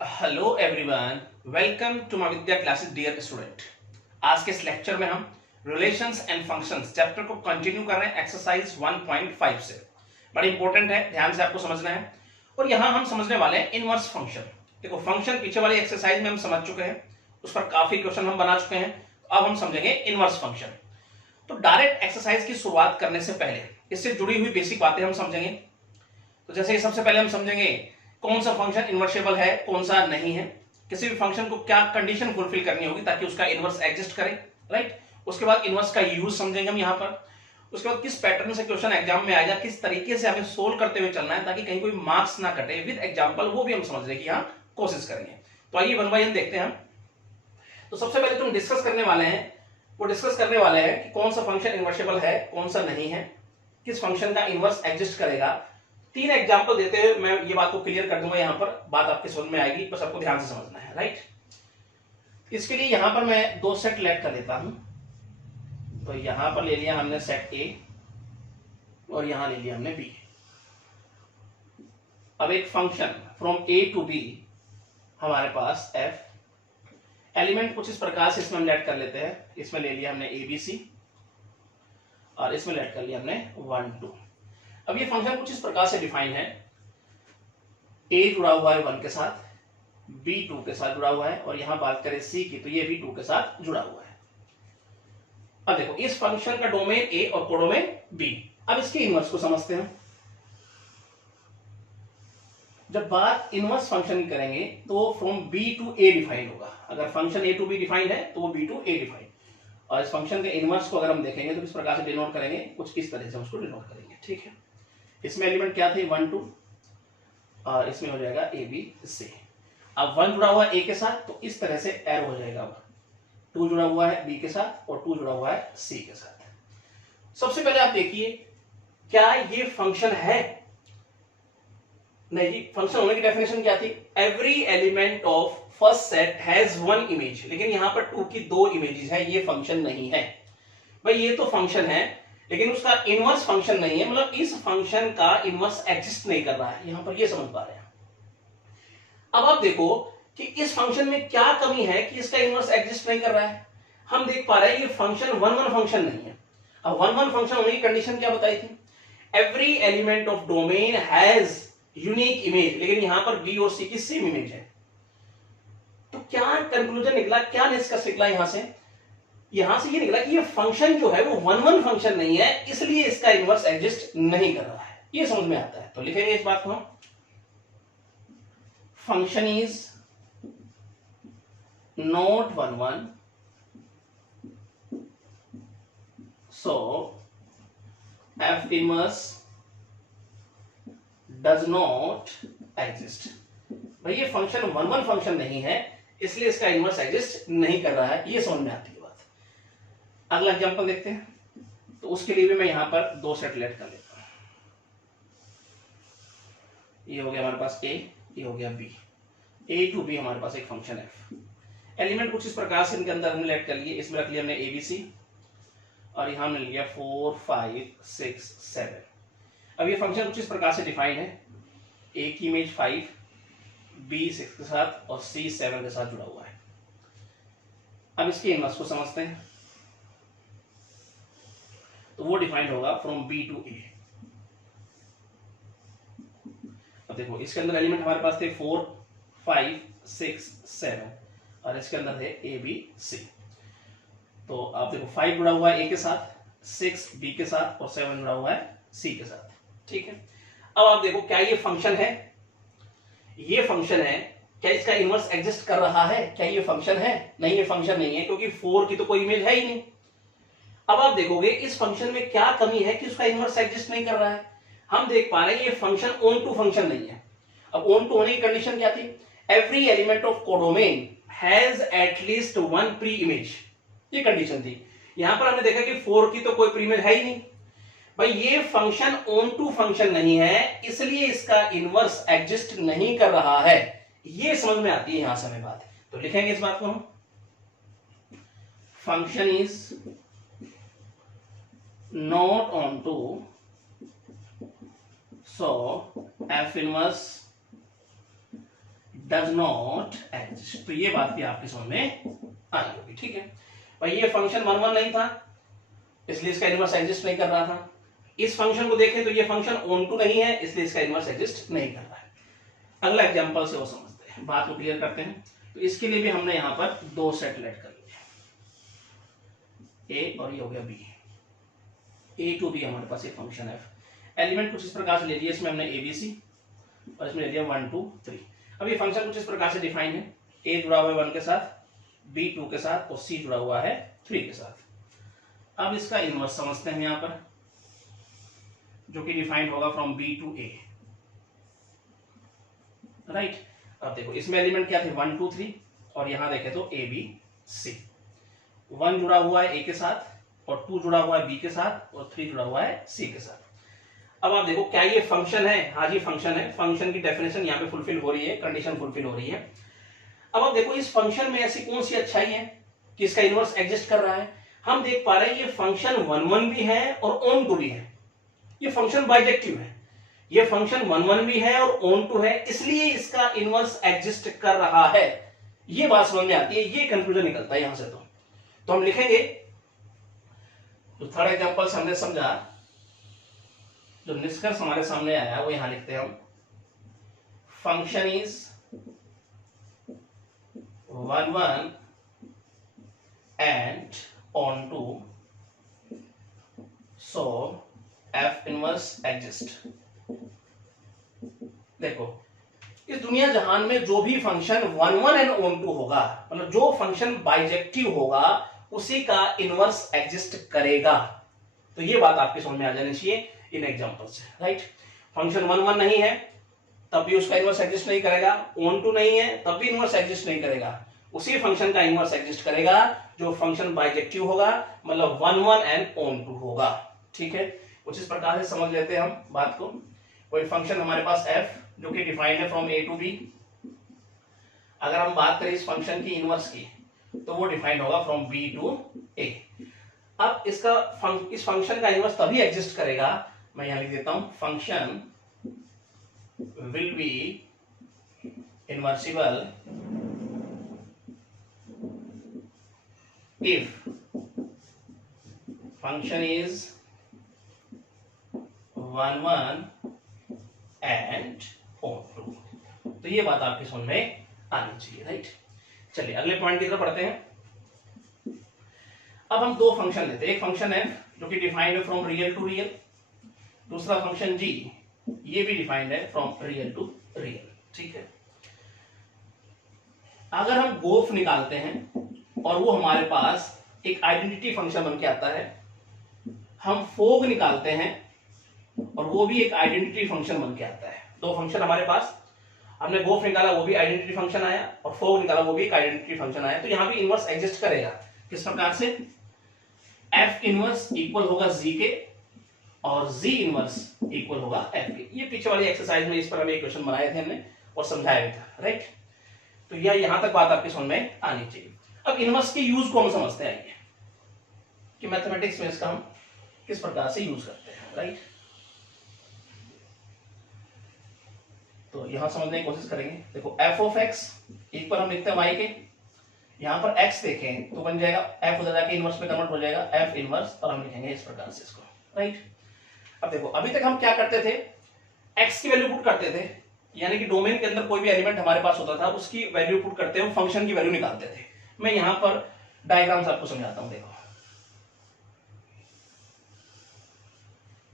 Hello everyone, welcome to my Vidya classes dear student. आज के इस लेक्चर में हम रिलेशंस एंड फंक्शंस चैप्टर को कंटिन्यू कर रहे हैं एक्सरसाइज 1.5 से। बड़ा इंपॉर्टेंट है, ध्यान से आपको समझना है। और यहां हम समझने वाले हैं इनवर्स फंक्शन। देखो, फंक्शन पीछे वाली एक्सरसाइज में हम समझ चुके हैं, उस पर काफी क्वेश्चन हम बना चुके हैं। तो अब हम समझेंगे इनवर्स फंक्शन। तो डायरेक्ट एक्सरसाइज की शुरुआत करने से पहले इससे जुड़ी हुई बेसिक बातें हम समझेंगे। तो जैसे सबसे पहले हम समझेंगे कौन सा फंक्शन इन्वर्सेबल है, कौन सा नहीं है, किसी भी फंक्शन को क्या कंडीशन फुलफिल करनी होगी ताकि उसका इनवर्स एग्जिस्ट करे, राइट। उसके बाद इनवर्स का यूज समझेंगे हम यहाँ पर। उसके बाद किस पैटर्न से क्वेश्चन एग्जाम में आएगा, किस तरीके से हमें सोल्व करते हुए चलना है ताकि कहीं कोई मार्क्स ना कटे विद एग्जाम्पल, वो भी हम समझने की यहाँ कोशिश करेंगे। तो आइए वन बाय वन देखते हैं हम। तो सबसे पहले तुम डिस्कस करने वाले हैं, वो डिस्कस करने वाले हैं कि कौन सा फंक्शन इन्वर्सेबल है, कौन सा नहीं है, किस फंक्शन का इनवर्स एग्जिस्ट करेगा। तीन एग्जांपल देते हुए मैं ये बात को क्लियर कर दूंगा, यहां पर बात आपके समझ में आएगी, बस आपको ध्यान से समझना है, राइट। इसके लिए यहां पर मैं दो सेट लेट कर लेता हूं। तो यहां पर ले लिया हमने सेट ए और यहां ले लिया हमने बी। अब एक function from A to B हमारे पास एफ एलिमेंट कुछ इस प्रकार से इसमें हम लेट कर लेते हैं। इसमें ले लिया हमने ए बी सी और इसमें लेट कर लिया हमने 1 2। अब ये फंक्शन कुछ इस प्रकार से डिफाइन है, ए जुड़ा हुआ है 1 के साथ, बी 2 के साथ जुड़ा हुआ है, और यहां बात करें सी की तो ये भी 2 के साथ जुड़ा हुआ है। अब देखो, इस फंक्शन का डोमेन ए और कोडोमेन बी। अब इसके इनवर्स को समझते हैं। जब बात इनवर्स फंक्शन की करेंगे तो from B to A define होगा। अगर function A to B defined है तो वो बी टू ए डिफाइन। और इस फंक्शन के इनवर्स को अगर हम देखेंगे तो किस प्रकार से डिनोट करेंगे, कुछ इस तरह से उसको डिनोट करेंगे, ठीक है। इसमें एलिमेंट क्या थे, 1 2, और इसमें हो जाएगा ए बी सी। अब 1 जुड़ा हुआ है ए के साथ तो इस तरह से एरो हो जाएगा। 2 जुड़ा हुआ है बी के साथ और 2 जुड़ा हुआ है सी के साथ। सबसे पहले आप देखिए, क्या ये फंक्शन है? नहीं जी, फंक्शन होने की डेफिनेशन क्या थी, every element of first set has one image. लेकिन यहां पर 2 की 2 इमेजेस है, ये फंक्शन नहीं है भाई। ये तो फंक्शन है लेकिन उसका इनवर्स फंक्शन नहीं है, मतलब इस फंक्शन का इनवर्स एग्जिस्ट नहीं कर रहा है। यहां पर ये समझ पा रहे हैं। अब आप देखो कि इस फंक्शन में क्या कमी है कि इसका इनवर्स एग्जिस्ट नहीं कर रहा है। हम देख पा रहे हैं ये फंक्शन 1 1 फंक्शन नहीं है। अब 1 1 फंक्शन होने की कंडीशन क्या बताई थी, every element of domain has unique image. लेकिन यहां पर बी और सी की सेम इमेज है। तो क्या कंक्लूजन निकला, क्या निष्कर्ष निकला यहां से? यहां से ये निकला कि ये फंक्शन जो है वो 1 1 फंक्शन नहीं है, इसलिए इसका इनवर्स एग्जिस्ट नहीं कर रहा है। ये समझ में आता है। तो लिखेंगे इस बात को हम, function is not 1 1, so f inverse does not exist। भाई ये फंक्शन 1 1 फंक्शन नहीं है, इसलिए इसका इनवर्स एग्जिस्ट नहीं कर रहा है। ये समझ में आती है बात। अगला एग्जांपल देखते हैं। तो उसके लिए भी मैं यहां पर दो सेट लेट कर लेता हूं। ये हो गया हमारे पास ए, ये हो गया बी। ए टू बी हमारे पास एक फंक्शन एफ। एलिमेंट कुछ इस प्रकार से इनके अंदर हमने लेट कर लिए। इसमें रख लिया हमने ए बी सी और यहां हमने लिया 4 5 6 7। अब ये फंक्शन कुछ इस प्रकार से डिफाइन है, ए की इमेज 5, बी 6 के साथ और सी 7 के साथ जुड़ा हुआ है। अब इसके इनवर्स को समझते हैं। तो वो डिफाइंड होगा फ्रॉम बी टू ए। अब देखो, इसके अंदर एलिमेंट हमारे पास थे 4 5 6 7 और इसके अंदर है ए बी सी। तो आप देखो 5 जुड़ा हुआ है ए के साथ, 6 बी के साथ और 7 जुड़ा हुआ है सी के साथ, ठीक है। अब आप देखो, क्या ये फंक्शन है? ये फंक्शन है। क्या इसका इनवर्स एग्जिस्ट कर रहा है? क्या ये फंक्शन है? नहीं, ये फंक्शन नहीं है, क्योंकि 4 की तो कोई इमेज है ही नहीं। अब आप देखोगे इस फंक्शन में क्या कमी है कि उसका इनवर्स एग्जिस्ट नहीं कर रहा है। हम देख पा रहे हैं ये फंक्शन ऑन टू फंक्शन नहीं है। अब ऑन टू होने की कंडीशन क्या थी, every element of codomain has at least one pre image, ये कंडीशन थी। यहां पर हमने देखा कि 4 की तो कोई प्री इमेज है ही नहीं। भाई ये फंक्शन ऑन टू फंक्शन नहीं है, इसलिए इसका इनवर्स एग्जिस्ट नहीं कर रहा है। ये समझ में आती है यहां से हमें बात। तो लिखेंगे इस बात को हम, function is not onto, so F inverse does not exist. तो ये बात भी आपकी समझ में आई होगी, ठीक है भाई। ये फंक्शन 1 1 नहीं था, इसलिए इसका इनवर्स एग्जिस्ट नहीं कर रहा था। इस फंक्शन को देखें तो ये फंक्शन ऑन टू नहीं है, इसलिए इसका इनवर्स एग्जिस्ट नहीं कर रहा है। अगला एग्जांपल से वो समझते हैं, बात को क्लियर करते हैं। तो इसके लिए भी हमने यहां पर दो सेट लेट कर लिए, ए और ये हो गया बी। ए टू बी हमारे पास एक फंक्शन है। एलिमेंट कुछ इस प्रकार से ले लिया, इसमें हमने एबीसी और इसमें ले लिया 1 2 3। अब ये फंक्शन कुछ इस प्रकार से डिफाइन है, ए जुड़ा हुआ है 1 के साथ, बी 2 के साथ और सी जुड़ा हुआ है 3 के साथ। अब इसका इनवर्स समझते हैं यहां पर, जो कि डिफाइंड होगा from B to A, right. अब देखो इसमें एलिमेंट क्या थे 1 2 3 और यहां देखें तो ए बी सी। 1 जुड़ा हुआ है ए के साथ और 2 जुड़ा हुआ है बी के साथ और 3 जुड़ा हुआ है सी के साथ। अब आप देखो क्या ये फंक्शन है? हाँ जी फंक्शन है। फंक्शन की डेफिनेशन यहाँ पे फुलफिल हो रही है, कंडीशन फुलफिल हो रही है। अब आप देखो इस फंक्शन में ऐसी कौन सी अच्छाई है कि इसका इनवर्स एग्जिस्ट कर रहा है। हम देख पा रहे हैं ये फंक्शन 1 1 भी है और ऑन टू भी है। ये फंक्शन बाइजेक्टिव है, ये फंक्शन 1 1 भी है और ऑन टू है, इसलिए इसका इनवर्स एग्जिस्ट कर रहा है। ये बात समझ में आती है, ये कंक्लूजन निकलता है यहां से। तो हम लिखेंगे, तो थर्ड एग्जांपल से हमने समझा, जो निष्कर्ष हमारे सामने आया वो यहां लिखते हैं हम। Function is 1 1 and onto, so F inverse exist. देखो इस दुनिया जहान में जो भी फंक्शन 1 1 एंड ऑन टू होगा, मतलब जो फंक्शन बाइजेक्टिव होगा, उसी का इनवर्स एग्जिस्ट करेगा। तो ये बात आपके समझ में आ जानी चाहिए इन एग्जांपल से, राइट। फंक्शन 1 1 नहीं है तब भी उसका इनवर्स एग्जिस्ट नहीं करेगा, ऑन टू नहीं है तब भी इनवर्स एग्जिस्ट नहीं करेगा, उसी फंक्शन का इनवर्स एग्जिस्ट करेगा जो फंक्शन बाइजेक्टिव होगा, मतलब 1 1 एंड ऑन टू होगा, ठीक है। कुछ इस प्रकार से समझ लेते हैं हम बात को। कोई फंक्शन हमारे पास f जो कि डिफाइंड है फ्रॉम a टू b। अगर हम बात करें इस फंक्शन की इनवर्स की, तो वो डिफाइंड होगा फ्रॉम b टू a। अब इसका इस फंक्शन का इनवर्स तभी एग्जिस्ट करेगा, मैं यहां लिख देता हूं, function will be invertible if function is 1 1 and onto. तो ये बात आपकी समझ में आनी चाहिए, राइट। चलिए अगले पॉइंट की तरफ पढ़ते हैं। अब हम दो फंक्शन लेते हैं, एक फंक्शन f जो कि डिफाइंड है फ्रॉम रियल टू रियल, दूसरा फंक्शन g, ये भी डिफाइंड है फ्रॉम रियल टू रियल, ठीक है। अगर हम गोफ निकालते हैं और वो हमारे पास एक आइडेंटिटी फंक्शन बन के आता है, हम फोग निकालते हैं और वो भी एक आइडेंटिटी फंक्शन बन के आता है। दो फंक्शन हमारे पास, हमने गोफ निकाला वो भी आइडेंटिटी फंक्शन आया और फोग निकाला वो भी एक आइडेंटिटी फंक्शन आया। तो यहां भी इनवर्स एग्जिस्ट करेगा। किस प्रकार से? एफ इनवर्स इक्वल होगा जी के और जी इनवर्स इक्वल होगा एफ के। ये पीछे वाली एक्सरसाइज में इस पर हमें एक क्वेश्चन बनाए थे हमने और समझाया भी था, राइट। तो यहां तक बात आपकी समझ में आनी चाहिए। अब इनवर्स के यूज को हम समझते हैं कि मैथमेटिक्स में इसका हम किस प्रकार से यूज करते हैं, राइट। तो यहां समझने की कोशिश करेंगे। देखो एफ ऑफ एक्स इक्वल हम लिखते हैं वाई के, यहां पर एक्स देखें तो बन जाएगा एफ उधर जाके इनवर्स में कन्वर्ट हो जाएगा एफ इनवर्स, और हम लिखेंगे इस प्रकार से इसको, राइट। अब देखो अभी तक हम क्या करते थे, एक्स की वैल्यू पुट करते थे, यानी कि डोमेन के अंदर कोई भी एलिमेंट हमारे पास होता था उसकी वैल्यू पुट करते हम फंक्शन की वैल्यू निकालते थे। मैं यहां पर डायग्राम आपको समझाता हूं। देखो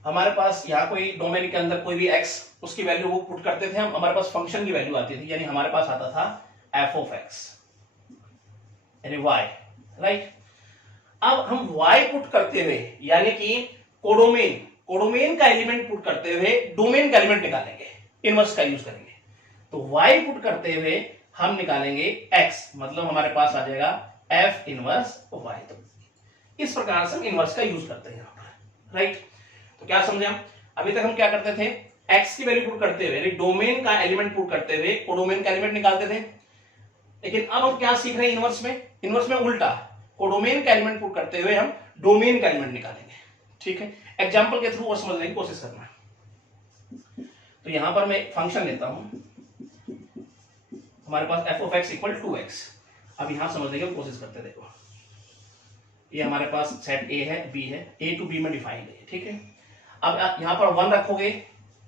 हमारे पास यहाँ कोई डोमेन के अंदर कोई भी x, उसकी वैल्यू वो पुट करते थे हम, हमारे पास फंक्शन की वैल्यू आती थी, यानी हमारे पास आता था f ऑफ x यानी y, राइट। अब हम y पुट करते हुए यानी कि कोडोमेन का एलिमेंट पुट करते हुए डोमेन का एलिमेंट निकालेंगे, इनवर्स का यूज करेंगे। तो y पुट करते हुए हम निकालेंगे x, मतलब हमारे पास आ जाएगा f इनवर्स y। तो इस प्रकार से हम इनवर्स का यूज करते हैं यहां पर, राइट। तो क्या समझे हम? अभी तक हम क्या करते थे, x की वैल्यू पुट करते हुए यानी डोमेन का एलिमेंट पुट करते हुए कोडोमेन का एलिमेंट निकालते थे। लेकिन अब हम क्या सीख रहे हैं इनवर्स में उल्टा, कोडोमेन का एलिमेंट पुट करते हुए हम डोमेन का एलिमेंट निकालेंगे, ठीक है। एग्जांपल के थ्रू और समझने की कोशिश करना। तो यहां पर मैं फंक्शन लेता हूं हमारे पास F of x equal 2x। अब यहां समझने की कोशिश करते हैं। देखो ये हमारे पास सेट ए है, बी है, ए टू बी में डिफाइंड है, ठीक है। अब आप यहां पर 1 रखोगे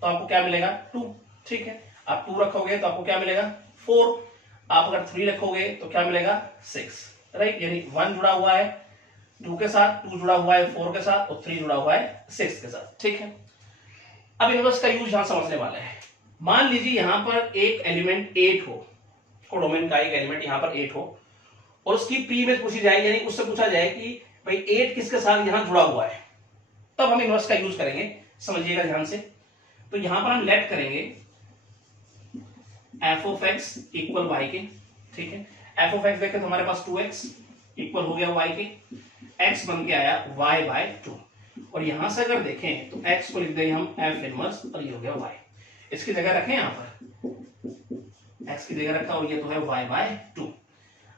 तो आपको क्या मिलेगा 2, ठीक है। आप 2 रखोगे तो आपको क्या मिलेगा 4। आप अगर 3 रखोगे तो क्या मिलेगा 6, राइट। यानी 1 जुड़ा हुआ है 2 के साथ, 2 जुड़ा हुआ है 4 के साथ और 3 जुड़ा हुआ है 6 के साथ, ठीक है। अब इनवर्स का यूज यहां समझने वाले हैं। मान लीजिए यहां पर एक एलिमेंट 8 हो, कोडोमेन का एक एलिमेंट यहां पर 8 हो और उसकी प्री इमेज पूछी जाए, यानी उससे पूछा जाए कि भाई 8 किसके साथ यहां जुड़ा हुआ है, तब हम इनवर्स का यूज करेंगे। समझिएगा ध्यान से। तो यहां पर हम लेट करेंगे F of x equal Y के, ठीक है। एफ ऑफ एक्स देखें तो हमारे पास 2x इक्वल हो गया वाई के, x बन के आया y बाय 2। और यहां से अगर देखें तो x को लिख देंगे हम एफ इनवर्स और ये हो गया y। इसकी जगह रखें यहां पर x की जगह रखा और ये तो है y बाय 2।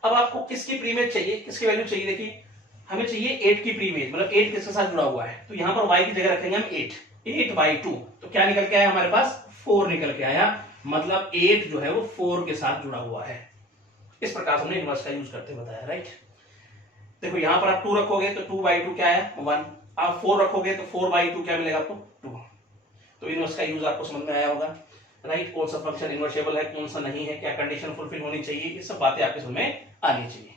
अब आपको किसकी प्री इमेज चाहिए, किसकी वैल्यू चाहिए? देखिए हमें चाहिए 8 की प्री इमेज, मतलब 8 किसके साथ जुड़ा हुआ है। तो यहां पर y की जगह रखेंगे हम 8 बाई 2। तो क्या निकल के आया हमारे पास 4 निकल के आया, मतलब 8 जो है वो 4 के साथ जुड़ा हुआ है। इस प्रकार से हमने इनवर्स का यूज करते बताया, राइट। देखो यहां पर आप 2 रखोगे तो 2 बाई 2 क्या आया 1। आप 4 रखोगे तो 4 बाई 2 क्या मिलेगा आपको 2। तो इनवर्स का यूज आपको समझ में आया होगा, राइट। कौन सा फंक्शन इनवर्सेबल है, कौन सा नहीं है, क्या कंडीशन फुलफिल होनी चाहिए, ये सब बातें आपके समझ में आनी चाहिए।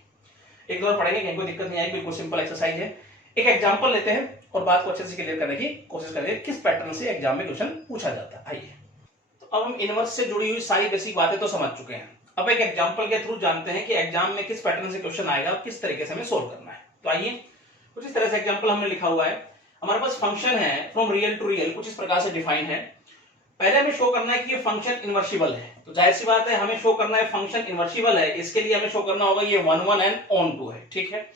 एक दो बार पढ़ेंगे, कहीं कोई दिक्कत नहीं आएगी, बिल्कुल सिंपल एक्सरसाइज है। एक एग्जांपल लेते हैं और बात को अच्छे से क्लियर करने की कोशिश करेंगे किस पैटर्न से एग्जाम में क्वेश्चन पूछा जाता है। आइए, तो अब हम इनवर्स से जुड़ी हुई सारी बेसिक बातें तो समझ चुके हैं। अब एक एग्जांपल के थ्रू जानते हैं कि एग्जाम में किस पैटर्न से क्वेश्चन आएगा और किस तरीके से हमें सोल्व करना है। तो आइए, कुछ इस तरह से एग्जांपल हमने लिखा हुआ है। हमारे पास फंक्शन है फ्रॉम रियल टू रियल, कुछ इस प्रकार से डिफाइन है। पहले हमें शो करना है कि ये फंक्शन इनवर्सिबल है, तो जाहिर सी बात है हमें शो करना है फंक्शन इनवर्सिबल है। इसके लिए हमें शो करना होगा ये 1 1 एंड ऑन 2 है, ठीक है।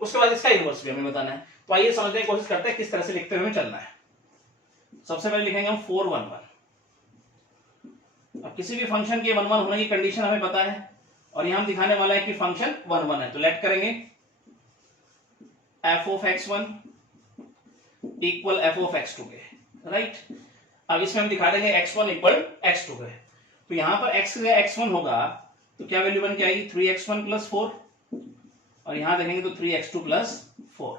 उसके बाद इसका इनवर्स भी हमें बताना है। तो आइए समझने की कोशिश करते हैं किस तरह से लिखते हुए चलना है। सबसे पहले लिखेंगे हम 4 1 1। अब किसी भी फंक्शन के 1 1 होने की कंडीशन हमें पता है और यहां हम दिखाने वाला है कि फंक्शन 1 1 है। तो लेट करेंगे F of x1 equal f of x2 के, राइट। अब इसमें हम दिखा देंगे x1 इक्वल x2 के। तो यहां पर x का x1 होगा तो क्या वैल्यू बन के आएगी 3x1 प्लस 4 और यहां देखेंगे तो 3x2 प्लस 4।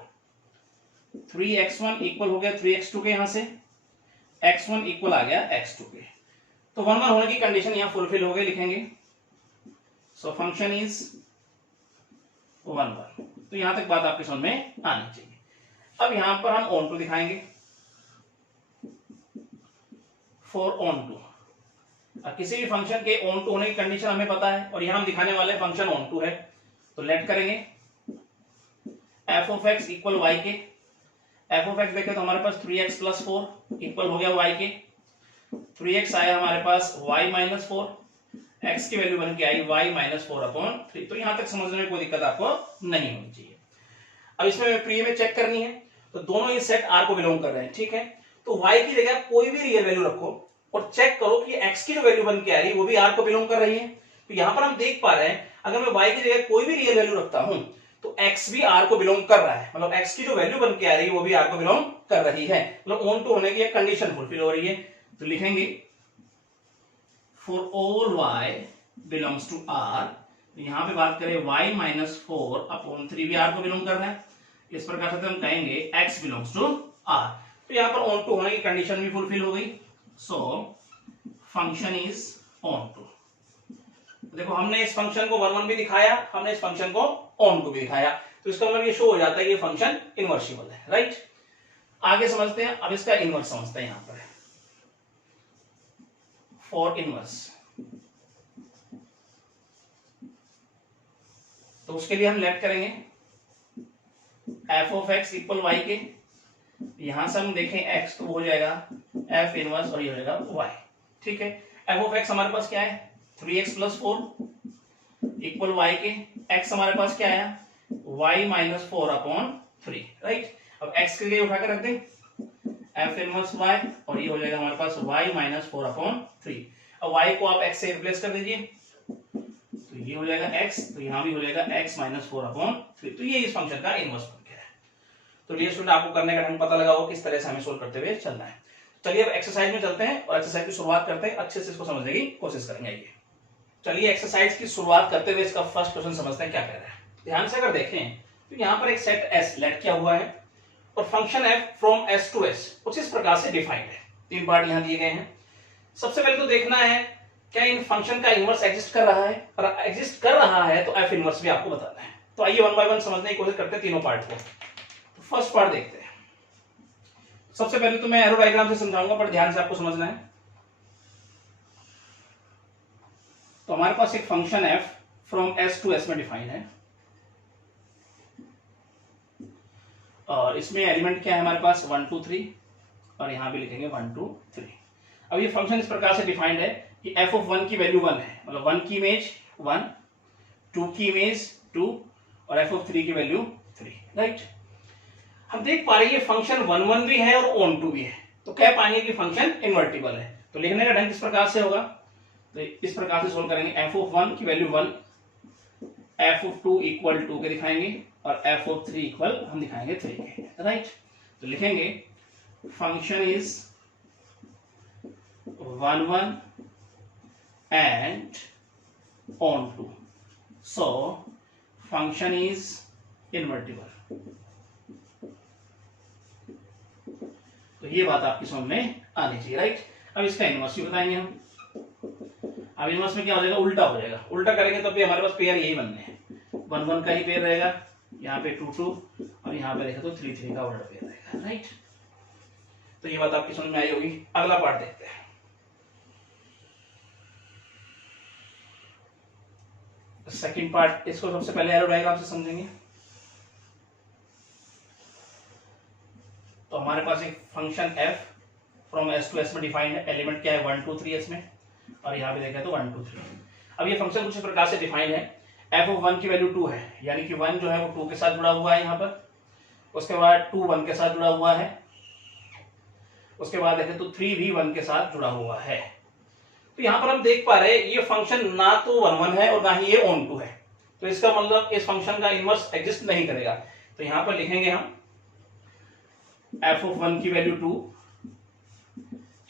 3x1 इक्वल हो गया 3x2 के, यहां से x1 इक्वल आ गया x2 के। तो 1 1 होने की कंडीशन यहां फुलफिल हो गई, लिखेंगे सो फंक्शन इज 1 1। तो यहां तक बात आपके समझ में आनी चाहिए। अब यहां पर हम ऑन टू दिखाएंगे फॉर ऑन टू। अब किसी भी फंक्शन के ऑन टू होने की कंडीशन हमें पता है और यहां हम दिखाने वाले फंक्शन ऑन टू है। तो लेट करेंगे F of x equal Y के। एफ ऑफ एक्स देखें तो हमारे पास 3x प्लस 4 इक्वल हो गया y के। 3x आया हमारे पास y माइनस 4, x की वैल्यू बन के आई y माइनस 4 अपॉन 3। तो यहां तक समझने में कोई दिक्कत आपको नहीं होनी चाहिए। अब इसमें प्री में चेक करनी है, तो दोनों ही सेट R को बिलोंग कर रहे हैं, ठीक है। तो y की जगह कोई भी रियल वैल्यू रखो और चेक करो कि x की जो वैल्यू बन के आ रही है वो भी R को बिलोंग कर रही है। तो यहां पर हम देख पा रहे हैं अगर मैं y की जगह कोई भी रियल वैल्यू रखता हूं तो x भी R को बिलोंग कर रहा है, मतलब x की जो वैल्यू बन के आ रही है वो भी R को बिलोंग कर रही है, मतलब ऑन टू होने की कंडीशन फुलफिल हो रही है। तो लिखेंगे for all y belongs to R। यहां पे बात करें y माइनस 4 अपॉन 3 भी R को बिलोंग कर रहा है। इस प्रकार से हम कहेंगे x बिलोंग्स टू R। तो यहां पर ऑन टू होने की कंडीशन भी फुलफिल हो गई। So function is onto. देखो हमने इस फंक्शन को 1 1 भी दिखाया, हमने इस फंक्शन को ऑन टू भी दिखाया, तो इसका मतलब ये शो हो जाता है ये फंक्शन इनवर्सिबल है, राइट। आगे समझते हैं, अब इसका इनवर्स समझते हैं। यहां पर फॉर इनवर्स, तो उसके लिए हम लेट करेंगे F of x equal Y के। यहां से हम देखें x तो हो जाएगा एफ इनवर्स और ये हो जाएगा y, ठीक है। एफ ऑफ एक्स हमारे पास क्या है 3x प्लस 4 इक्वल y के। x हमारे पास क्या आया y माइनस 4 अपॉन 3, राइट। अब x के लिए उठा कर रख दें एफ इनवर्स y और ये हो जाएगा हमारे पास y माइनस 4 अपॉन 3। अब y को आप x से रिप्लेस कर दीजिए तो ये हो जाएगा x, तो यहां भी हो जाएगा x माइनस 4 अपॉन 3। तो ये इस फंक्शन का इनवर्स बन गया है। तो डियर स्टूडेंट आपको करने का ढंग पता लगा होगा किस तरह से हमें सोल्व करते हुए चलना है। चलिए अब एक्सरसाइज में चलते हैं और एक्सरसाइज की शुरुआत करते हैं, अच्छे से इसको समझने की कोशिश करेंगे। आइए चलिए एक्सरसाइज की शुरुआत करते हुए इसका फर्स्ट क्वेश्चन समझते हैं क्या कह रहा है। ध्यान से अगर देखें तो यहाँ पर एक सेट एस लेट किया हुआ है और function F from S to S कुछ इस प्रकार से डिफाइंड है। 3 पार्ट यहाँ दिए गए हैं। सबसे पहले तो देखना है क्या इन फंक्शन का इनवर्स एग्जिस्ट कर रहा है, और एग्जिस्ट कर रहा है तो एफ इनवर्स भी आपको बताना है। तो आइए 1 बाय 1 समझने की कोशिश करते हैं तीनों पार्ट को। तो फर्स्ट पार्ट देखते हैं। सबसे पहले तो मैं एरो डायग्राम से समझाऊंगा, पर ध्यान से आपको समझना है। तो हमारे पास एक function F from S to S में डिफाइन है और इसमें एलिमेंट क्या है हमारे पास 1 2 3 और यहां भी लिखेंगे 1 2 3। अब ये फंक्शन इस प्रकार से डिफाइंड है कि एफ ऑफ 1 की वैल्यू 1 है, मतलब 1 की इमेज 1, 2 की इमेज 2 और एफ ऑफ 3 की वैल्यू 3, राइट। हम देख पा रहे हैं ये फंक्शन 1 1 भी है और ऑन टू भी है, तो कह पाएंगे कि फंक्शन इन्वर्टिबल है। तो लिखने का ढंग किस प्रकार से होगा, तो इस प्रकार से सोल्व करेंगे। एफ ऑफ 1 की वैल्यू 1, एफ ऑफ 2 इक्वल 2 के दिखाएंगे और एफ ऑफ 3 इक्वल हम दिखाएंगे 3 के, राइट। तो लिखेंगे function is 1 1 and on to, so function is invertible। तो ये बात आपकी समझ में आनी चाहिए, राइट। अब इसका इनवर्स भी बताएंगे हम। अब इनवर्स में क्या हो जाएगा, उल्टा हो जाएगा। उल्टा करेंगे तो भी हमारे पास पेयर यही बनने हैं, 1 1 का ही पेयर रहेगा, यहाँ पे 2 2 और यहाँ पे देखें तो 3 3 का उल्टा पेयर रहेगा, राइट। तो ये बात आपकी समझ में आई होगी। अगला पार्ट देखते हैं। सेकंड पार्ट, इसको सबसे पहले एरो डायग्राम से समझेंगे। तो हमारे पास एक function f from s to s में डिफाइंड है। एलिमेंट क्या है 1 2 3 s में और यहाँ पे देखें तो 1 2 3। अब ये फंक्शन कुछ इस प्रकार से डिफाइंड है। f ऑफ 1 की वैल्यू 2 है, यानी कि 1 जो है वो 2 के साथ जुड़ा हुआ है यहाँ पर। उसके बाद 2 1 के साथ जुड़ा हुआ है। उसके बाद देखें तो 3 भी 1 के साथ जुड़ा हुआ है। तो यहां पर हम देख पा रहे हैं ये फंक्शन ना तो 1 1 है और ना ही ये ऑन टू है, तो इसका मतलब इस फंक्शन का इनवर्स एग्जिस्ट नहीं करेगा। तो यहां पर लिखेंगे हम f ऑफ 1 की वैल्यू 2,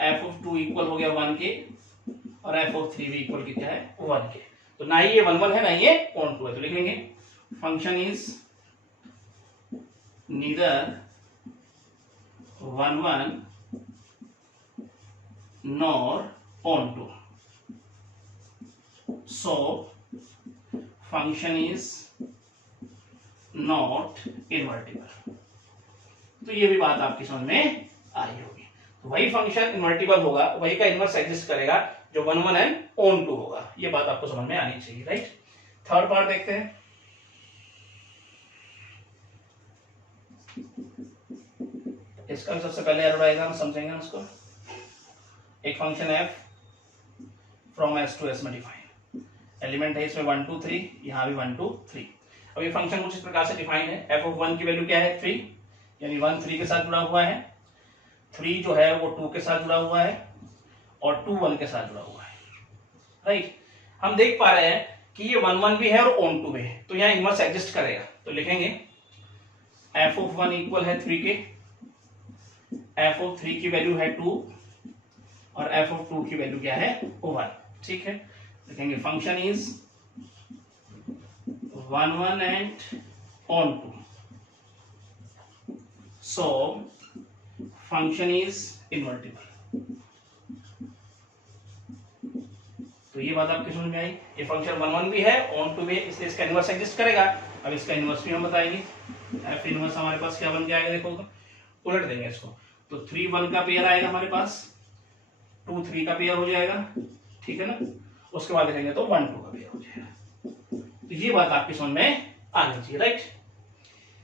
f ऑफ 2 इक्वल हो गया 1 के और f ऑफ 3 भी इक्वल क्या है 1 के। तो ना ही ये 1 1 है ना ये ऑन टू है। तो लिखेंगे function is neither 1 1 nor onto, so function is not invertible। तो ये भी बात आपकी समझ में आई होगी। तो वही फंक्शन इन्वर्टिबल होगा, वही का इनवर्स एग्जिस्ट करेगा जो 1 1 एंड ऑन टू होगा। ये बात आपको समझ में आनी चाहिए, राइट। थर्ड पार्ट देखते हैं। इसका भी सबसे पहले एरो डायग्राम समझेंगे हम इसको। एक function f from S to S में डिफाइन, एलिमेंट है इसमें 1 2 3, यहाँ भी 1 2 3। अब ये फंक्शन कुछ इस प्रकार से डिफाइन है। एफ ऑफ 1 की वैल्यू क्या है 3, यानी 1 3 के साथ जुड़ा हुआ है, 3 जो है वो 2 के साथ जुड़ा हुआ है और 2 1 के साथ जुड़ा हुआ है, राइट। हम देख पा रहे हैं कि ये 1 1 भी है और ऑन टू भी है, तो यहाँ इनवर्स एग्जिस्ट करेगा। तो लिखेंगे एफ ऑफ 1 इक्वल है 3 के, एफ ऑफ 3 की वैल्यू है 2 और एफ ऑफ 2 की वैल्यू क्या है 1, ठीक है। लिखेंगे function is 1 1 and onto, so function is invertible. तो ये बात आपकी समझ में आई। ये फंक्शन 1 1 भी है, ऑन टू भी है, इसलिए इसका इनवर्स एग्जिस्ट करेगा। अब इसका इनवर्स भी हम बताएंगे। एफ इनवर्स हमारे पास क्या बन जाएगा, देखो तो उलट देंगे इसको। तो 3 1 का पेयर आएगा हमारे पास, 2 3 का पेयर हो जाएगा, ठीक है ना। उसके बाद देखेंगे तो 1 2 का पेयर हो जाएगा। तो ये बात आपकी समझ में आनी चाहिए, राइट।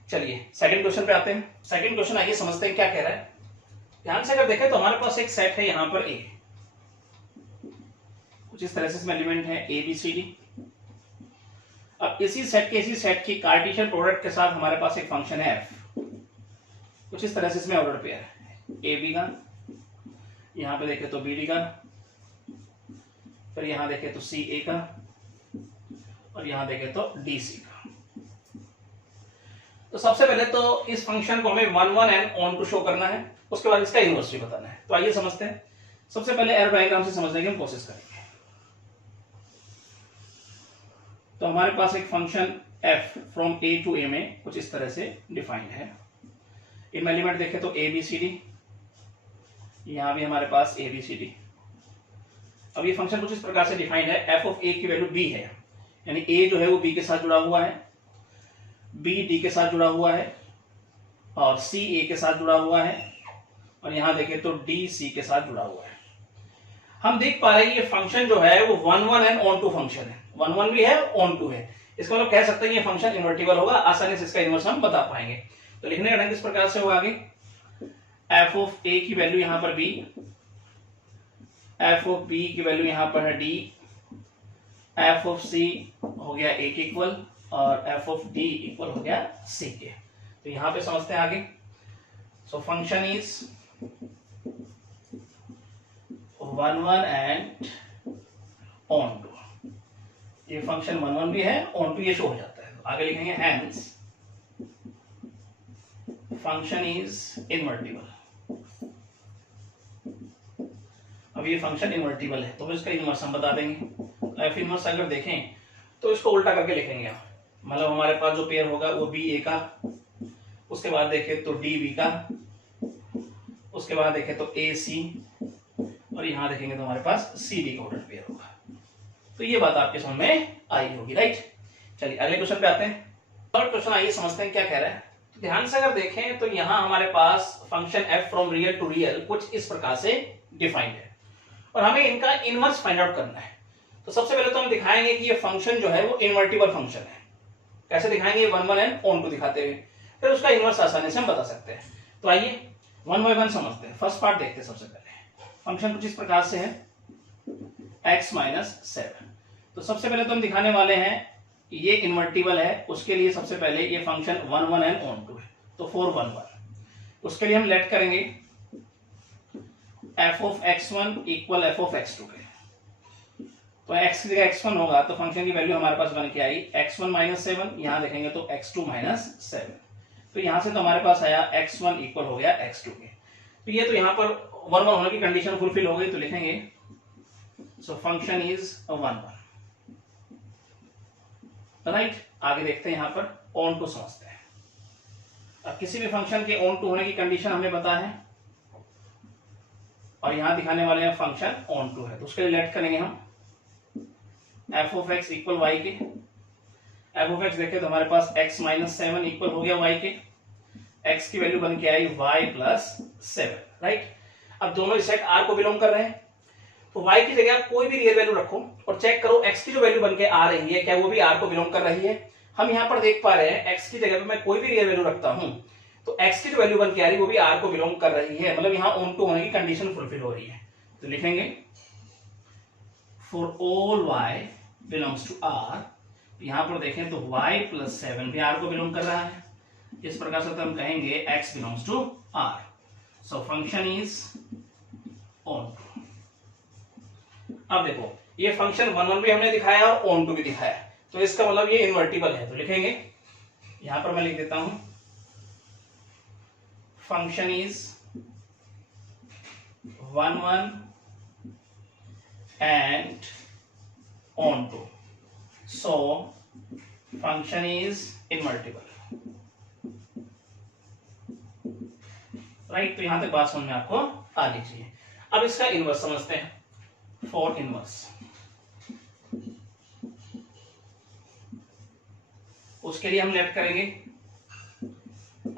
चलिए सेकंड क्वेश्चन पे आते हैं। सेकंड क्वेश्चन आइए समझते हैं क्या कह रहा है। ध्यान से अगर देखें तो हमारे पास एक सेट है यहाँ पर ए, कुछ इस तरह से इसमें एलिमेंट है ए बी सी डी। अब इसी सेट की कार्टेशियन प्रोडक्ट के साथ हमारे पास एक फंक्शन है एफ, कुछ इस तरह से इसमें ऑर्डर पेयर है ए बी का, यहां पे देखें तो बी डी का, फिर यहां देखें तो सी ए का और यहां देखें तो डी सी का। तो सबसे पहले तो इस फंक्शन को हमें 1 1 एंड ऑन टू शो करना है, उसके बाद इसका इनवर्स भी बताना है। तो आइए समझते हैं। सबसे पहले एरो डायग्राम से समझने की हम कोशिश करेंगे। तो हमारे पास एक function f from a to a में कुछ इस तरह से डिफाइंड है। इनमें एलिमेंट देखें तो a b c d, यहां भी हमारे पास a b c d। अब ये फंक्शन कुछ इस प्रकार से डिफाइंड है, f ऑफ a की वैल्यू b है, यानी a जो है वो b के साथ जुड़ा हुआ है, b d के साथ जुड़ा हुआ है और c a के साथ जुड़ा हुआ है, और यहां देखें तो d c के साथ जुड़ा हुआ है। हम देख पा रहे हैं ये फंक्शन जो है वो 1 1 एंड ऑन टू फंक्शन है, 1 1 भी है, ऑन टू है। इसका मतलब कह सकते हैं ये फंक्शन इन्वर्टिबल होगा, आसानी से इसका इन्वर्स हम बता पाएंगे। तो लिखने का ढंग किस प्रकार से होगा आगे, f ऑफ a की वैल्यू यहां पर b, f ऑफ b की वैल्यू यहां पर है d, f ऑफ c हो गया a के इक्वल और f ऑफ d इक्वल हो गया c के। तो यहां पे समझते हैं आगे। So function is 1 1 and onto, ये फंक्शन 1 1 भी है, ऑन टू ये शो हो जाता है। तो आगे लिखेंगे हेंस फंक्शन इज इनवर्टिबल। अब ये फंक्शन इनवर्टिबल है तो इसका इनवर्स हम बता देंगे। एफ इनवर्स अगर देखें तो इसको उल्टा करके लिखेंगे हम, मतलब हमारे पास जो पेयर होगा वो बी ए का, उसके बाद देखें तो डी बी का, उसके बाद देखें तो ए सी, और यहां देखेंगे तो हमारे पास सी डी का ऑर्डर पेयर होगा। तो ये बात आपके समझ में आई होगी, राइट। चलिए अगले क्वेश्चन पे आते हैं। थर्ड क्वेश्चन आइए समझते हैं क्या कह रहा है। तो ध्यान से अगर देखें तो यहां हमारे पास function f from real to real कुछ इस प्रकार से डिफाइंड है और हमें इनका इनवर्स फाइंड आउट करना है। तो सबसे पहले तो हम दिखाएंगे कि ये फंक्शन जो है वो इन्वर्टिबल फंक्शन है। कैसे दिखाएंगे, 1 1 एंड ऑन टू दिखाते हुए, फिर उसका इनवर्स आसानी से हम बता सकते हैं। तो आइए 1 बाय 1 समझते हैं। फर्स्ट पार्ट देखते हैं। सबसे पहले फंक्शन कुछ इस प्रकार से है x माइनस 7। तो सबसे पहले तो हम दिखाने वाले हैं ये इन्वर्टिबल है, उसके लिए सबसे पहले ये फंक्शन 1 1 एंड ऑन टू है, तो 4 1 1। उसके लिए हम लेट करेंगे f of x1 equal f of x2 के। तो x की जगह x1 होगा तो फंक्शन की वैल्यू हमारे पास बन के आई x1 माइनस 7, यहां देखेंगे तो x2 माइनस 7। तो यहां से तो हमारे पास आया x1 इक्वल हो गया x2 के। तो ये तो यहां पर 1 1 होने की कंडीशन फुलफिल हो गई, तो लिखेंगे सो फंक्शन इज 1 1, राइट। आगे देखते हैं, यहां पर ऑन टू समझते हैं। अब किसी भी फंक्शन के ऑन टू होने की कंडीशन हमें पता है और यहां दिखाने वाले हैं फंक्शन ऑन टू है, तो उसके लिए लेट करेंगे हम f of x equal y के। f ऑफ x देखें तो हमारे पास x माइनस 7 इक्वल हो गया y के, x की वैल्यू बन के आई y प्लस 7, राइट। अब दोनों इस सेट r को बिलोंग कर रहे हैं, तो y की जगह आप कोई भी रियल वैल्यू रखो और चेक करो x की जो वैल्यू बन के आ रही है क्या वो भी r को बिलोंग कर रही है। हम यहां पर देख पा रहे हैं x की जगह पे मैं कोई भी रियल वैल्यू रखता हूं तो x की जो वैल्यू बन के आ रही है वो भी r को बिलोंग कर रही है, मतलब यहां ऑन टू होने की कंडीशन फुलफिल हो रही है। तो लिखेंगे for all y belongs to r। यहां पर देखें तो y प्लस 7 भी r को बिलोंग कर रहा है, इस प्रकार से तो हम कहेंगे x belongs to r। So function is onto. अब देखो ये फंक्शन 1 1 भी हमने दिखाया और ऑन टू भी दिखाया, तो इसका मतलब ये इन्वर्टिबल है। तो लिखेंगे यहां पर मैं लिख देता हूं function is 1 1 and onto, so function is invertible, right. तो यहां तक बात समझ में आपको आनी चाहिए। अब इसका इनवर्स समझते हैं, फॉर इनवर्स। उसके लिए हम लेट करेंगे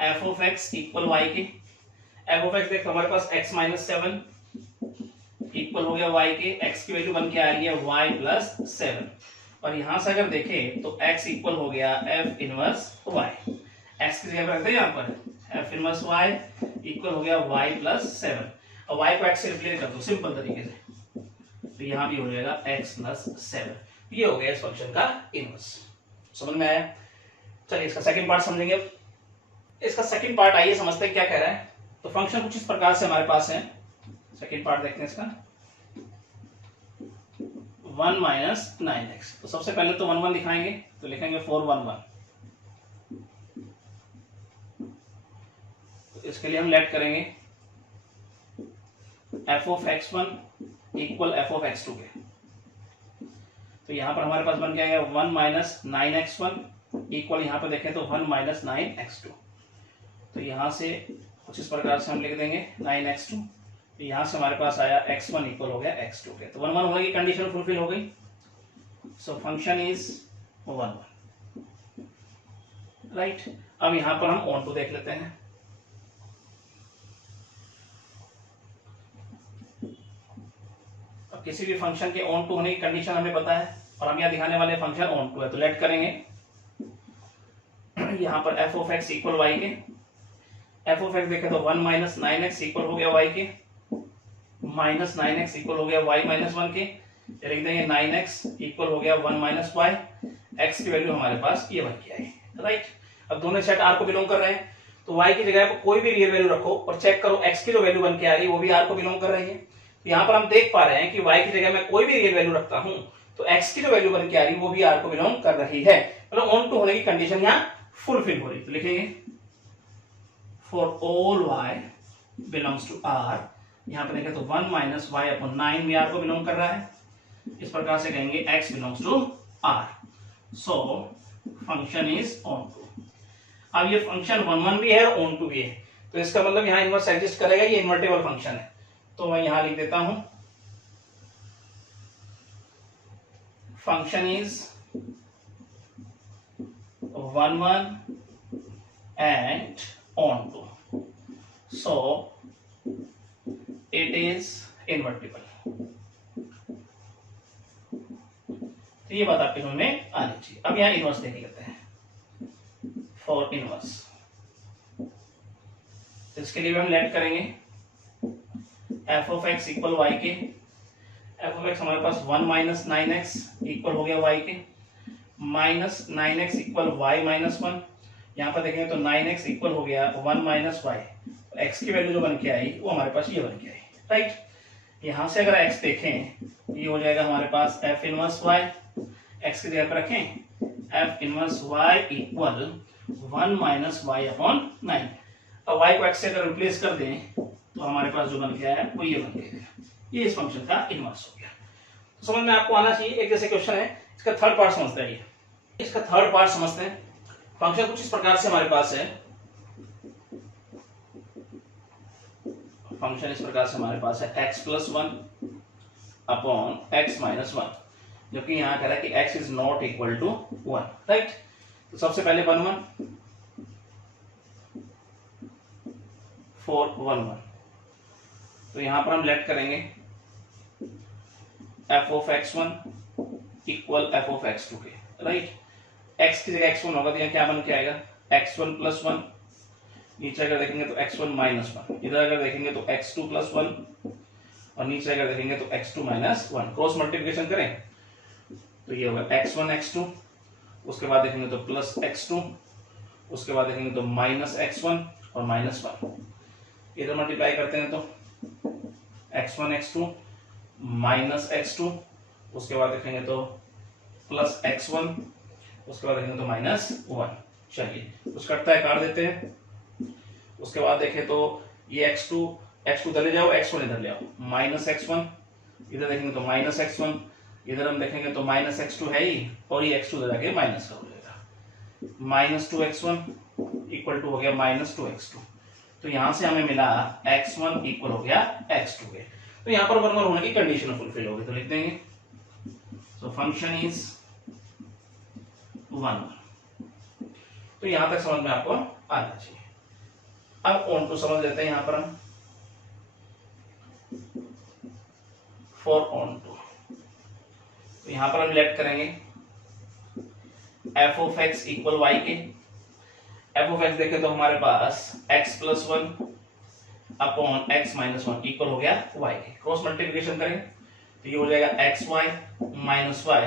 f of x equal y के। f ऑफ x देखो हमारे पास x माइनस 7 इक्वल हो गया y के, x की वैल्यू बन के आ रही है y प्लस 7, और यहां से अगर देखें तो x इक्वल हो गया f इनवर्स y। x की जगह पर रखते हैं यहां पर f इनवर्स y इक्वल हो गया y प्लस 7, और y को x से रिप्लेस कर दो सिंपल तरीके से, तो यहां भी हो जाएगा x प्लस 7। ये हो गया इस फंक्शन का इनवर्स। समझ में आया। चलिए इसका सेकंड पार्ट समझेंगे। अब इसका सेकंड पार्ट आइए समझते हैं क्या कह रहा है। तो फंक्शन कुछ इस प्रकार से हमारे पास है। सेकंड पार्ट देखते हैं इसका 1 माइनस 9x। तो सबसे पहले तो 1 1 दिखाएंगे, तो लिखेंगे 4 1 1। तो इसके लिए हम लेट करेंगे f of x1 equal f of x2 के। तो यहाँ पर हमारे पास बन के आएगा 1 माइनस 9x1 इक्वल, यहाँ पर देखें तो 1 माइनस 9x2। तो यहाँ से कुछ इस प्रकार से हम लिख देंगे 9x2। तो यहाँ से हमारे पास आया x1 इक्वल हो गया x2 के, तो 1 1 होने की कंडीशन फुलफिल हो गई। So function is 1 1, right. अब यहाँ पर हम ऑन टू देख लेते हैं। अब किसी भी फंक्शन के ऑन टू होने की कंडीशन हमें पता है और हम यहाँ दिखाने वाले फंक्शन ऑन टू है, तो लेट करेंगे यहाँ पर F of x equal Y के, एफ ऑफ एक्स देखे तो 1 माइनस 9x इक्वल हो गया वाई के, माइनस 9x इक्वल हो गया वाई माइनस 1 के, लिख देंगे 9x इक्वल हो गया 1 माइनस वाई, एक्स की वैल्यू हमारे पास ये बन के आई, राइट। अब दोनों सेट आर को बिलोंग कर रहे हैं, तो वाई की जगह पर कोई भी रियल वैल्यू रखो और चेक करो एक्स की जो वैल्यू बन के आ रही है वो भी आर को बिलोंग कर रही है। तो यहाँ पर हम देख पा रहे हैं कि वाई की जगह मैं कोई भी रियल वैल्यू रखता हूं तो एक्स की जो वैल्यू बन के आ रही है वो भी आर को बिलोंग कर रही है, मतलब ऑन टू होने की कंडीशन यहाँ फुलफिल हो रही। तो लिखेंगे for all y belongs to r, यहाँ पर देखें तो 1 माइनस वाई अपॉन 9 भी r को बिलोंग कर रहा है, इस प्रकार से कहेंगे x belongs to r, so function is onto. अब ये फंक्शन 1 1 भी है और ऑन टू भी है, तो इसका मतलब यहाँ इनवर्स एग्जिस्ट करेगा, ये इन्वर्टेबल फंक्शन है। तो मैं यहां लिख देता हूं function is 1 1 and on to, so it is invertible। तो ये बात आपके समझ में आनी चाहिए। अब यहां इनवर्स देख लेते हैं, फॉर इनवर्स, तो इसके लिए भी हम लेट करेंगे F of x equal Y के, एफ ऑफ एक्स हमारे पास 1 माइनस 9x इक्वल हो गया y के, minus 9x equal y minus 1, यहाँ पर देखेंगे तो 9x इक्वल हो गया 1 माइनस वाई, x की वैल्यू जो बन के आई वो हमारे पास ये बन के आई, राइट। यहाँ से अगर x देखें ये हो जाएगा हमारे पास f इनवर्स y, x की जगह पर रखें f inverse y equal 1 minus y upon 9। अब y को x से अगर रिप्लेस कर दें तो हमारे पास जो बन के आया वो ये बन के गया, ये इस फंक्शन का इनवर्स हो गया। तो समझ में आपको आना चाहिए। एक जैसे क्वेश्चन है, इसका थर्ड पार्ट समझते हैं, इसका थर्ड पार्ट समझते हैं। फंक्शन कुछ इस प्रकार से हमारे पास है, फंक्शन इस प्रकार से हमारे पास है x plus 1 upon x minus 1, जबकि यहां कह रहा है कि x is not equal to 1, right. तो सबसे पहले 1 1 4 1 1, तो यहां पर हम लेट करेंगे f of x1 equal f of x2 के, राइट। x की जगह x1 होगा तो यहाँ क्या बन के आएगा x1 प्लस 1, नीचे अगर देखेंगे तो x1 माइनस 1, इधर अगर देखेंगे तो x2 प्लस 1 और नीचे अगर देखेंगे तो x2 माइनस 1, क्रॉस मल्टीप्लिकेशन करें तो ये होगा x1 x2, उसके बाद देखेंगे तो प्लस x2, उसके बाद देखेंगे तो माइनस x1 और माइनस 1, इधर मल्टीप्लाई करते हैं तो x1 x2 माइनस x2, उसके बाद देखेंगे तो प्लस x1, उसके बाद देखेंगे तो माइनस 1। चलिए कुछ कटता है काट देते हैं। उसके बाद देखें तो ये x2 इधर ले जाओ, x1 इधर ले आओ, माइनस x1, इधर देखेंगे तो माइनस x1, इधर हम देखेंगे तो माइनस x2 है ही और ये x2 इधर आके माइनस का हो जाएगा, माइनस 2x1 इक्वल टू हो गया माइनस 2x2। तो यहां से हमें मिला x1 इक्वल हो गया x2 के, तो यहां पर 1 1 होने की कंडीशन फुलफिल होगी, तो लिख देंगे सो फंक्शन इज 1 1। तो यहां तक समझ में आपको आना चाहिए। अब ऑन टू समझ लेते हैं, यहां पर हम फॉर ऑन टू, तो यहां पर हम लेट करेंगे F of x equal Y के, एफ ऑफ एक्स देखें तो हमारे पास x plus 1 upon x minus 1 equal हो गया y के, क्रॉस मल्टीप्लिकेशन करें तो ये हो जाएगा x y minus y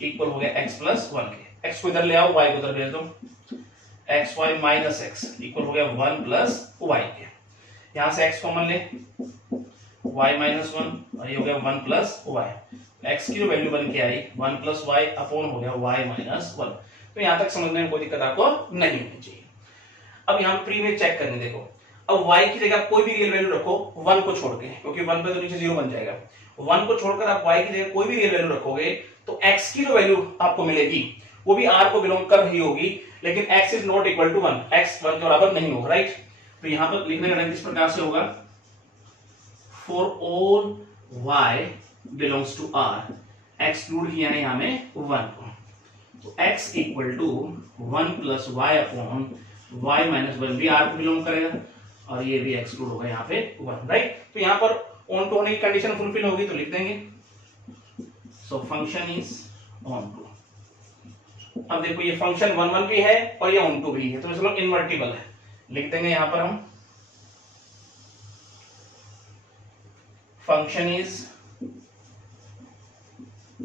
equal हो गया x प्लस 1 के, x को इधर ले आओ y को इधर भेज दो, x y minus x equal हो गया 1 प्लस वाई के, यहां से x कॉमन ले y माइनस 1 और ये हो गया 1 प्लस वाई, x की जो वैल्यू बन के आई 1 प्लस वाई अपॉन हो गया y माइनस 1। तो यहां तक समझने में कोई दिक्कत आपको नहीं होनी चाहिए। अब यहां प्री में चेक करने देखो, अब y की जगह कोई भी रियल वैल्यू रखो 1 को छोड़ के, क्योंकि 1 पे तो नीचे 0 बन जाएगा। 1 को छोड़कर आप y की जगह कोई भी रियल वैल्यू रखोगे तो x की जो वैल्यू आपको मिलेगी वो भी r को बिलोंग कर रही होगी, लेकिन x is not equal to 1, x 1 के बराबर नहीं होगा, राइट। तो यहां पर लिखने का ढंग इस प्रकार से होगा, for all y belongs to r, exclude किया है यहां में 1 को, तो x equal to 1 plus y upon y minus 1 भी r को बिलोंग करेगा और ये भी एक्सक्लूड होगा यहाँ पे 1, राइट। तो यहाँ पर ऑन टू होने की कंडीशन फुलफिल होगी तो लिख देंगे, so function is onto. अब देखो ये फंक्शन 1 1 भी है और ये ऑन टू भी है, तो मतलब इनवर्टिबल है, लिख देंगे यहां पर हम function is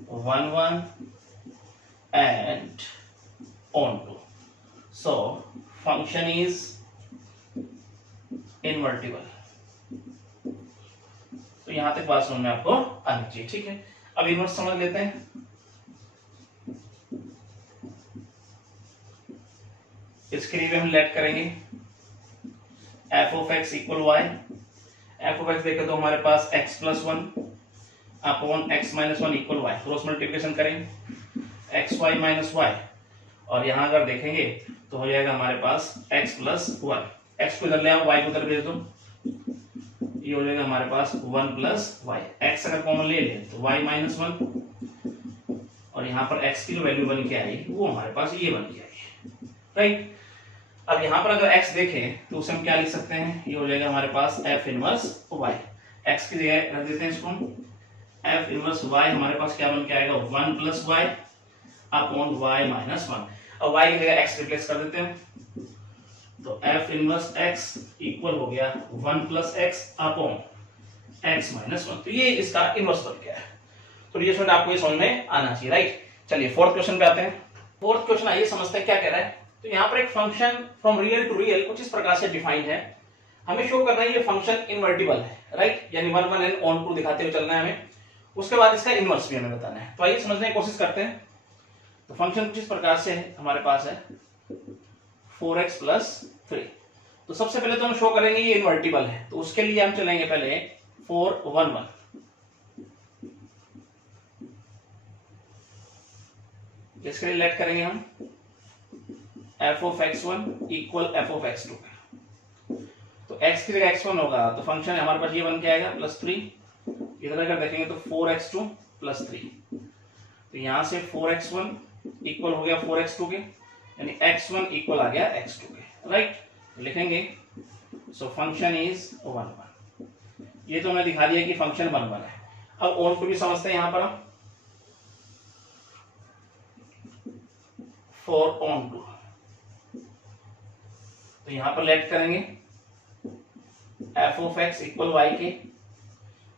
1 1 and onto, so function is invertible. तो यहां तक बात समझ में आपको आनी चाहिए, ठीक है। अब इनवर्स समझ लेते हैं। इसके लिए भी हम लेट करेंगे F of x equal y. F of x देखें तो हमारे पास x plus 1 upon x minus 1 equal y, cross multiplication करेंगे एक्स वाई माइनस वाई, और यहां अगर देखेंगे तो हो जाएगा हमारे पास x प्लस 1, एक्स को इधर ले आओ, y को उधर भेज दो, ये हो जाएगा हमारे पास 1 प्लस वाई। एक्स अगर कॉमन ले ले तो y माइनस 1, और यहाँ पर x की जो वैल्यू बन के आई वो हमारे पास ये बन के आई, राइट। अब यहां पर अगर x देखें तो उसे हम क्या लिख सकते हैं, ये हो जाएगा हमारे पास f इनवर्स y, x की जगह रख देते हैं इसको, f इनवर्स y हमारे पास क्या बन के आएगा 1 plus y upon y minus 1। अब y की जगह x रिप्लेस कर देते हैं, तो f इनवर्स x इक्वल हो गया 1 plus x upon x minus 1। तो ये इसका इनवर्स बन गया है। तो ये स्टूडेंट आपको ये समझ में आना चाहिए, राइट। चलिए फोर्थ क्वेश्चन पे आते हैं। फोर्थ क्वेश्चन आइए समझते हैं क्या कह रहा है। तो यहाँ पर एक function from real to real कुछ इस प्रकार से डिफाइंड है, हमें शो करना है ये फंक्शन इनवर्टिबल है, राइट, यानी 1 1 एंड ऑन टू दिखाते हुए चलना है हमें, उसके बाद इसका इनवर्स भी हमें बताना है। तो आइए समझने की कोशिश करते हैं। तो फंक्शन कुछ इस प्रकार से हमारे पास है 4x प्लस 3। तो सबसे पहले तो हम शो करेंगे ये इनवर्टिबल है, तो उसके लिए हम चलेंगे पहले 4 1 1, इसके लिए लेट करेंगे हम f of x1 equal f of x2। तो x की जगह x1 होगा तो फंक्शन हमारे पास ये बन के आएगा प्लस 3, इधर अगर देखेंगे तो 4x2 प्लस 3, तो यहां से 4x1 इक्वल हो गया 4x2 के, यानी x1 इक्वल आ गया x2 के, राइट। लिखेंगे सो फंक्शन इज 1 1। ये तो मैं दिखा दिया कि फंक्शन 1 1 है। अब ऑन टू भी समझते हैं यहां पर हम, 4 ऑन टू, तो यहां पर लेट करेंगे f of x equal y के,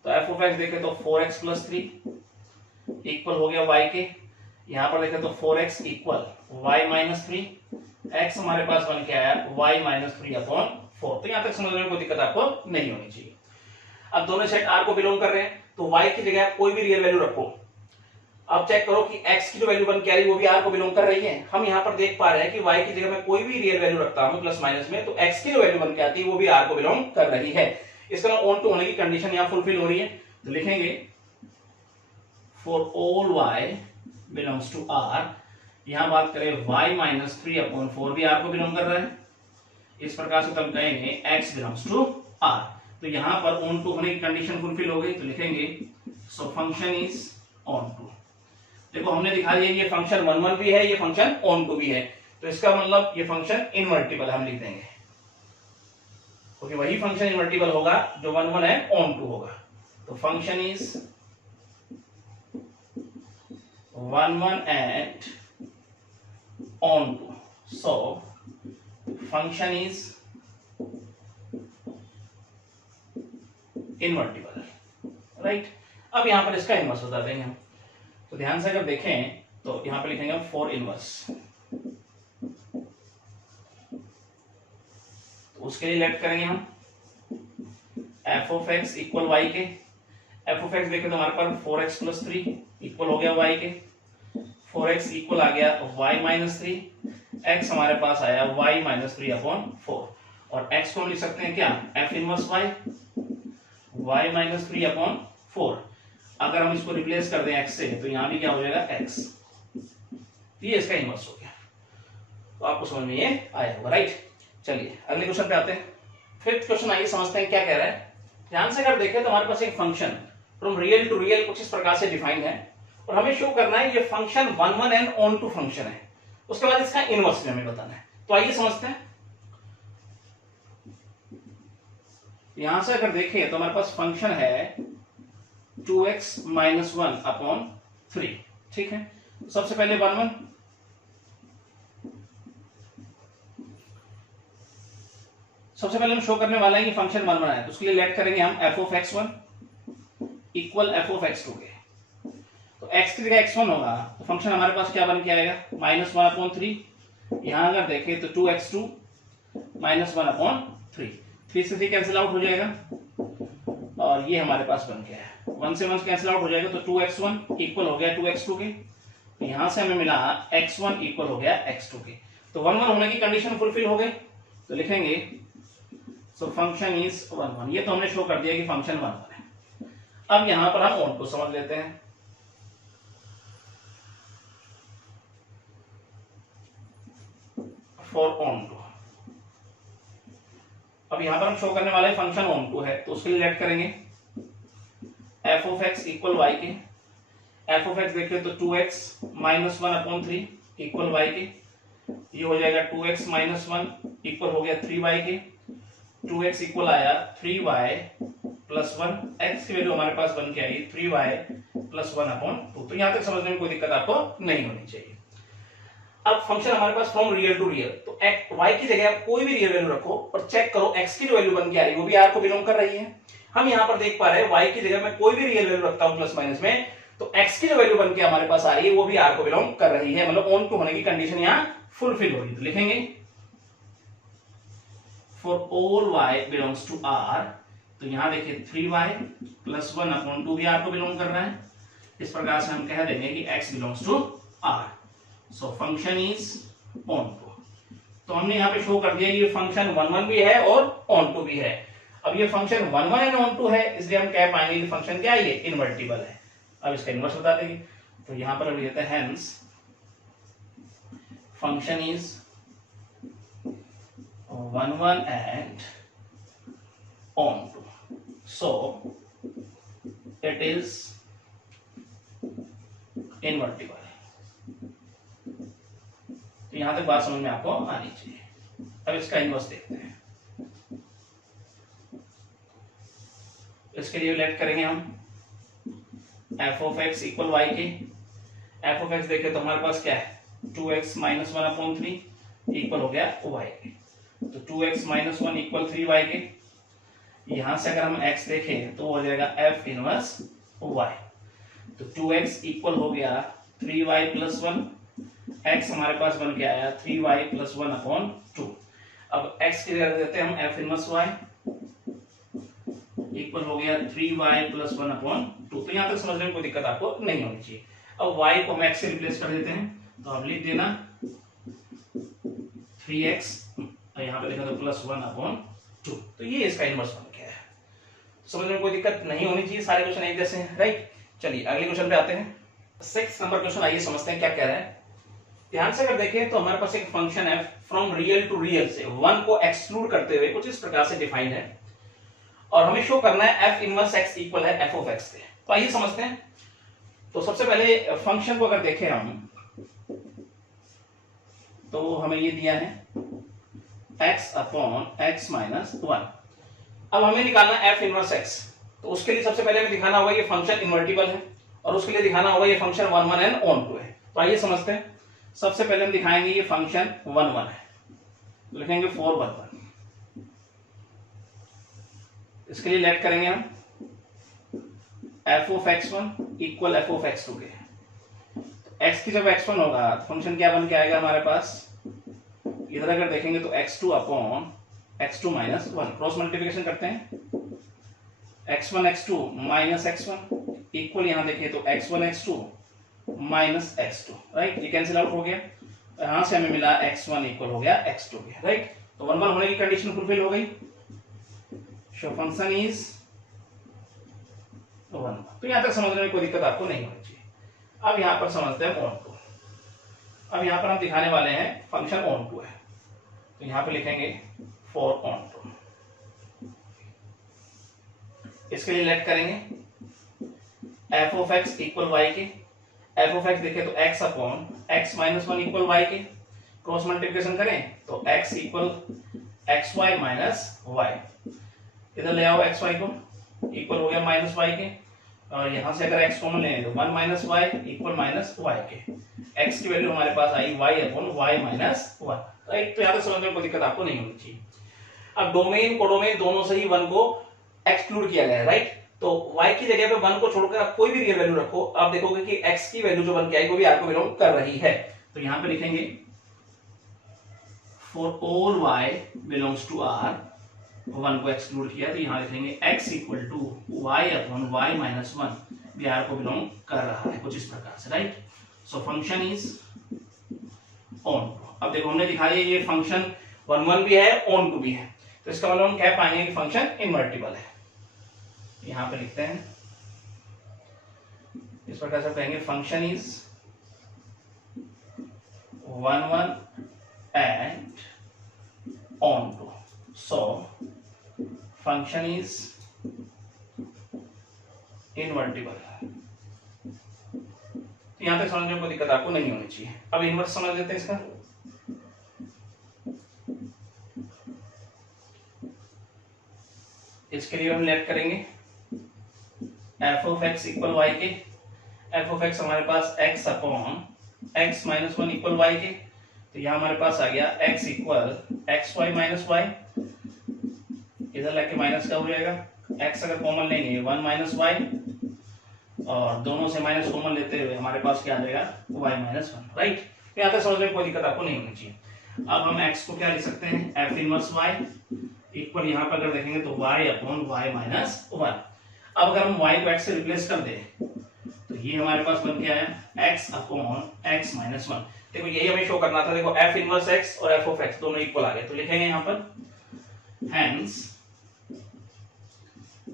तो f ऑफ x देखें तो 4x प्लस 3 इक्वल हो गया y के, यहां पर देखें तो 4x equal y minus 3, x हमारे पास बन के आया y माइनस 3 अपॉन 4। तो यहां तक समझने में कोई दिक्कत आपको नहीं होनी चाहिए। अब दोनों सेट r को बिलोंग कर रहे हैं, तो y की जगह कोई भी रियल वैल्यू रखो। अब चेक करो कि x की जो वैल्यू बन के आ रही है वो भी r को बिलोंग कर रही है। हम यहाँ पर देख पा रहे हैं कि y की जगह में कोई भी रियल वैल्यू रखता हूं प्लस माइनस में, तो x की जो वैल्यू बन के आती है वो भी r को बिलोंग कर रही है। इसका ऑन टू होने की कंडीशन यहाँ फुलफिल हो रही है, तो लिखेंगे for all y belongs to r। यहां बात करें y माइनस 3 अपॉन 4 भी r को बिलोंग कर रहा है, इस प्रकार से हम कहेंगे x बिलोंग्स टू r। तो यहां पर ऑन टू होने की कंडीशन फुलफिल हो गई, तो लिखेंगे so function is onto. देखो हमने दिखा दिया ये फंक्शन 1 1 भी है, ये फंक्शन ऑन टू भी है, तो इसका मतलब ये फंक्शन इनवर्टिबल हम लिख देंगे, क्योंकि वही फंक्शन इनवर्टिबल होगा जो 1 1 है ऑन टू होगा। तो function is 1 1 and onto, so function is invertible, right. अब यहां पर इसका इनवर्स बता देंगे हम। तो ध्यान से अगर देखें तो यहां पे लिखेंगे 4 इनवर्स, तो उसके लिए लेट करेंगे हम f of x equal y के। f ऑफ x देखें तो हमारे पास 4x प्लस 3 इक्वल हो गया y के, 4x इक्वल आ गया y माइनस 3, x हमारे पास आया y माइनस 3 अपॉन 4। और x को हम लिख सकते हैं क्या, f inverse y, y minus 3/4। अगर हम इसको रिप्लेस कर दें x से तो यहां भी क्या हो जाएगा x, ये इसका इनवर्स हो गया। तो आपको समझ में ये आया होगा, राइट। चलिए अगले क्वेश्चन पे आते हैं। फिफ्थ क्वेश्चन आइए समझते हैं क्या कह रहा है। ध्यान से अगर देखें तो हमारे पास एक function from real to real कुछ इस प्रकार से डिफाइन है और हमें शो करना है ये function 1 1 and onto function है, उसके बाद इसका इनवर्स भी हमें बताना है। तो आइए समझते हैं। यहां से अगर देखें तो हमारे पास फंक्शन है 2x माइनस 1/3, ठीक है। तो सबसे पहले 1 1, सबसे पहले हम शो करने वाला है कि फंक्शन 1 1 है, तो उसके लिए लेट करेंगे हम f of x1 equal f of x2 के। तो x की जगह x1 होगा तो फंक्शन हमारे पास क्या बन के आएगा, -1/3। यहां अगर देखें तो 2x2 -1/3, 3 से 3 कैंसिल आउट हो जाएगा और ये हमारे पास बन गया है 1 से 1 कैंसिल आउट हो जाएगा, तो 2x1 इक्वल हो गया 2x2 के। तो यहां से हमें मिला x1 इक्वल हो गया x2 के। तो 1 1 होने की कंडीशन फुलफिल हो गई, तो लिखेंगे सो फंक्शन इज 1 1। ये तो हमने शो कर दिया कि फंक्शन 1 1 है। अब यहां पर हम ऑन को समझ लेते हैं। फॉर ऑन टू, अब यहां पर हम शो करने वाले फंक्शन ऑन टू है, तो उसके लिए लेट करेंगे f of x equal y के। f of x देखिए तो 2x माइनस 1/3 इक्वल y के, ये हो जाएगा 2x माइनस 1 इक्वल हो गया 3y के। 2x इक्वल आया 3y प्लस 1, x की वैल्यू हमारे पास बन के आई 3y प्लस 1/2। तो यहां तक समझने में कोई दिक्कत आपको नहीं होनी चाहिए। अब फंक्शन हमारे पास फ्रॉम रियल टू रियल, तो y की जगह आप कोई भी रियल वैल्यू रखो और चेक करो x की जो वैल्यू बन के आ रही है वो भी r को बिलोंग कर रही है। हम यहां पर देख पा रहे हैं y की जगह मैं कोई भी रियल वैल्यू रखता हूं प्लस माइनस में, तो x की जो वैल्यू बन के हमारे पास आ रही है वो भी r को बिलोंग कर रही है, मतलब ऑन टू होने की कंडीशन यहां फुलफिल होगी। तो लिखेंगे for all y belongs to r, तो यहां देखिए 3y प्लस 1/2 भी r को बिलोंग कर रहा है। इस प्रकार से हम कह देंगे कि x belongs to r, so function is onto. तो हमने यहां पे शो कर दिया ये फंक्शन 1 1 भी है और ऑन टू भी है। अब ये फंक्शन 1 1 एंड ऑन टू है, इसलिए हम कह पाएंगे कि फंक्शन क्या है, ये इनवर्टिबल है। अब इसका इनवर्स बता देंगे, तो यहां पर हम लिखते हैं hence function is 1 1 and onto, so it is invertible. तो यहां तक बात समझ में आपको आनी चाहिए। अब इसका इनवर्स देखते हैं। इसके लिए लेट करेंगे हम f of x equal y के। f of x देखें तो हमारे पास क्या है 2x माइनस 1/3 इक्वल हो गया y के, तो 2x माइनस 1 इक्वल 3y के। यहां से अगर हम x देखें तो हो जाएगा f इनवर्स y, तो 2x इक्वल हो गया 3y प्लस 1, x हमारे पास बन के आया 3y प्लस 1/2। अब x की जगह देते हैं हम f इनवर्स y इक्वल हो गया 3y प्लस 1/2। तो यहां तक समझने में कोई दिक्कत आपको नहीं होनी चाहिए। अब y को हम x से रिप्लेस कर देते हैं, तो आप लिख देना 3x और यहां पे लिखा तो प्लस 1/2। तो ये इसका इनवर्स बन गया है। समझने में कोई दिक्कत नहीं होनी चाहिए, सारे क्वेश्चन एक जैसे हैं, राइट। चलिए अगले क्वेश्चन पे आते हैं। 6 नंबर क्वेश्चन, आइए समझते हैं क्या कह रहा है। ध्यान से अगर देखें तो हमारे पास एक फंक्शन है फ्रॉम रियल टू रियल से 1 को एक्सक्लूड करते हुए कुछ इस प्रकार से डिफाइंड है और हमें शो करना है f इनवर्स x इक्वल है f ऑफ x के। तो आइए समझते हैं। तो सबसे पहले फंक्शन को अगर देखें हम तो हमें ये दिया है x अपॉन x माइनस 1। अब हमें निकालना है f इनवर्स x, तो उसके लिए सबसे पहले हमें दिखाना होगा ये फंक्शन इनवर्टिबल है और उसके लिए दिखाना होगा ये फंक्शन 1 1 एंड ऑन टू है। तो आइए समझते हैं। सबसे पहले हम दिखाएंगे ये फंक्शन 1 1 है, तो लिखेंगे 4 1 1। इसके लिए लेट करेंगे हम f of x1 equal f of x2 के। x की जब x1 होगा फंक्शन क्या बन के आएगा हमारे पास, इधर अगर देखेंगे तो x2 upon x2 minus 1, cross multiplication करते हैं x1 x2 minus x1 equal, यहां देखिए तो x1 x2 minus x2, right. ये कैंसिल आउट हो गया, यहां से हमें मिला x1 इक्वल हो गया x2 के, राइट। तो 1 1 होने की कंडीशन फुलफिल हो गई, सो फंक्शन इज 1। तो यहां तक समझने में कोई दिक्कत आपको नहीं होनी चाहिए। अब यहां पर समझते हैं ऑन टू। अब यहां पर हम दिखाने वाले हैं फंक्शन ऑन टू है, तो यहां पे लिखेंगे फॉर ऑन टू। इसके लिए लेट करेंगे F of x equal Y के। एफ ऑफ एक्स देखें तो x upon x minus 1 equal Y के, क्रॉस मल्टीप्लिकेशन करें तो x equal x y minus y, इधर ले आओ एक्स वाई को, इक्वल हो गया माइनस वाई के, और यहां से अगर x कॉमन लें तो 1 minus y equal minus y के। x की वैल्यू हमारे पास आई y upon y minus 1, right. तो यहां तक समझने में कोई दिक्कत आपको नहीं होनी चाहिए। अब डोमेन कोडोमेन दोनों से ही 1 को एक्सक्लूड किया गया है, राइट। तो y की जगह पे 1 को छोड़कर आप कोई भी रियल वैल्यू रखो, आप देखोगे कि x की वैल्यू जो बन के आएगी वो भी r को बिलोंग कर रही है। तो यहां पे लिखेंगे for all y belongs to r, 1 को एक्सक्लूड किया तो यहां लिखेंगे x equal to y upon y minus 1, भी r को बिलोंग कर रहा है कुछ इस प्रकार से, right. So function is on. अब देखो हमने दिखा दिया ये फंक्शन 1 1 भी है, ऑन टू भी है, तो इसका मतलब हम क्या पाएंगे कि फंक्शन इनवर्टिबल है। यहां पे लिखते हैं इस प्रकार से कहेंगे function is 1 1 and onto, so function is invertible. यहां तक समझने में कोई दिक्कत आपको नहीं होनी चाहिए। अब इनवर्स समझ लेते हैं इसका। इसके लिए हम लेट करेंगे F of x equal Y के। एफ ऑफ एक्स हमारे पास x upon x minus 1 equal Y के, तो यहां हमारे पास आ गया x equal x y minus y, इधर लेके माइनस का हो जाएगा, x अगर कॉमन लेंगे 1 माइनस वाई, और दोनों से माइनस कॉमन लेते हुए हमारे पास क्या आ जाएगा y माइनस 1, राइट। यहां तक समझने में कोई दिक्कत आपको नहीं होनी चाहिए। अब हम x को क्या लिख सकते हैं, f इनवर्स y इक्वल, यहां पर अगर देखेंगे तो y अपॉन y माइनस 1। अब अगर हम y को x से रिप्लेस कर दें तो ये हमारे पास बन के आया x अपॉन x माइनस 1। देखो यही हमें शो करना था, देखो f इनवर्स x और f ऑफ x दोनों इक्वल आ गए, तो लिखेंगे यहां पर hence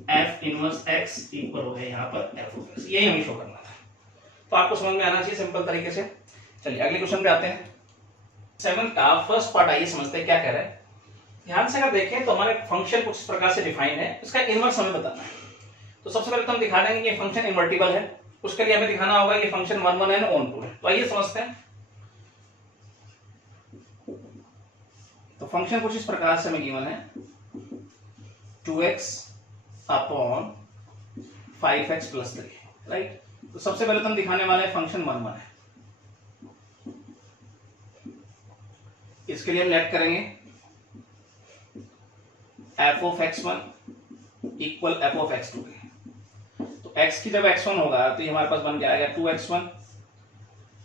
f inverse x equal हो गया यहां पर f ऑफ x, यही हमें शो करना था। तो आपको समझ में आना चाहिए सिंपल तरीके से। चलिए अगले क्वेश्चन पे आते हैं। 7 का फर्स्ट पार्ट आइए समझते हैं क्या कह रहा है। ध्यान से अगर देखें तो हमारे फंक्शन कुछ इस प्रकार से डिफाइन है, इसका इनवर्स हमें बताना है। तो सबसे पहले तो हम दिखा देंगे कि फंक्शन इनवर्टिबल है, उसके लिए हमें दिखाना होगा कि फंक्शन 1 1 एंड ऑन टू है। तो आइए समझते हैं। तो फंक्शन कुछ इस प्रकार से हमें गिवन है 2x upon 5x plus 3, right. तो सबसे पहले तो हम दिखाने वाले हैं फंक्शन 1 1 है। इसके लिए हम लेट करेंगे f of x1 equal f of x2 के। तो x की जब x1 होगा तो ये हमारे पास बन के आएगा 2x1,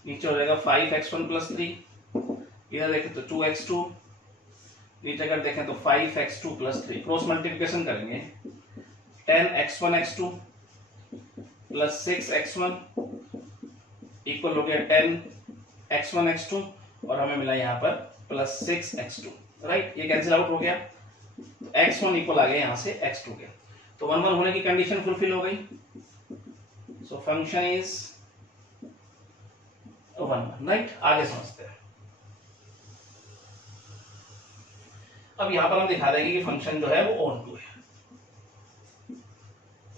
नीचे हो जाएगा 5x1 प्लस 3, इधर देखें तो 2x2, नीचे अगर देखें तो 5x2 प्लस 3, क्रॉस मल्टीप्लिकेशन करेंगे 10x1 x2 plus 6x1 equal हो गया 10x1 x2, और हमें मिला यहाँ पर प्लस 6x2, राइट। ये कैंसिल आउट हो गया, तो x1 इक्वल आ गया यहां से x2 के। तो 1 1 होने की कंडीशन फुलफिल हो गई, सो फंक्शन इज 1 1, राइट। आगे समझते हैं। अब यहां पर हम दिखा देंगे कि फंक्शन जो है वो ऑन टू है।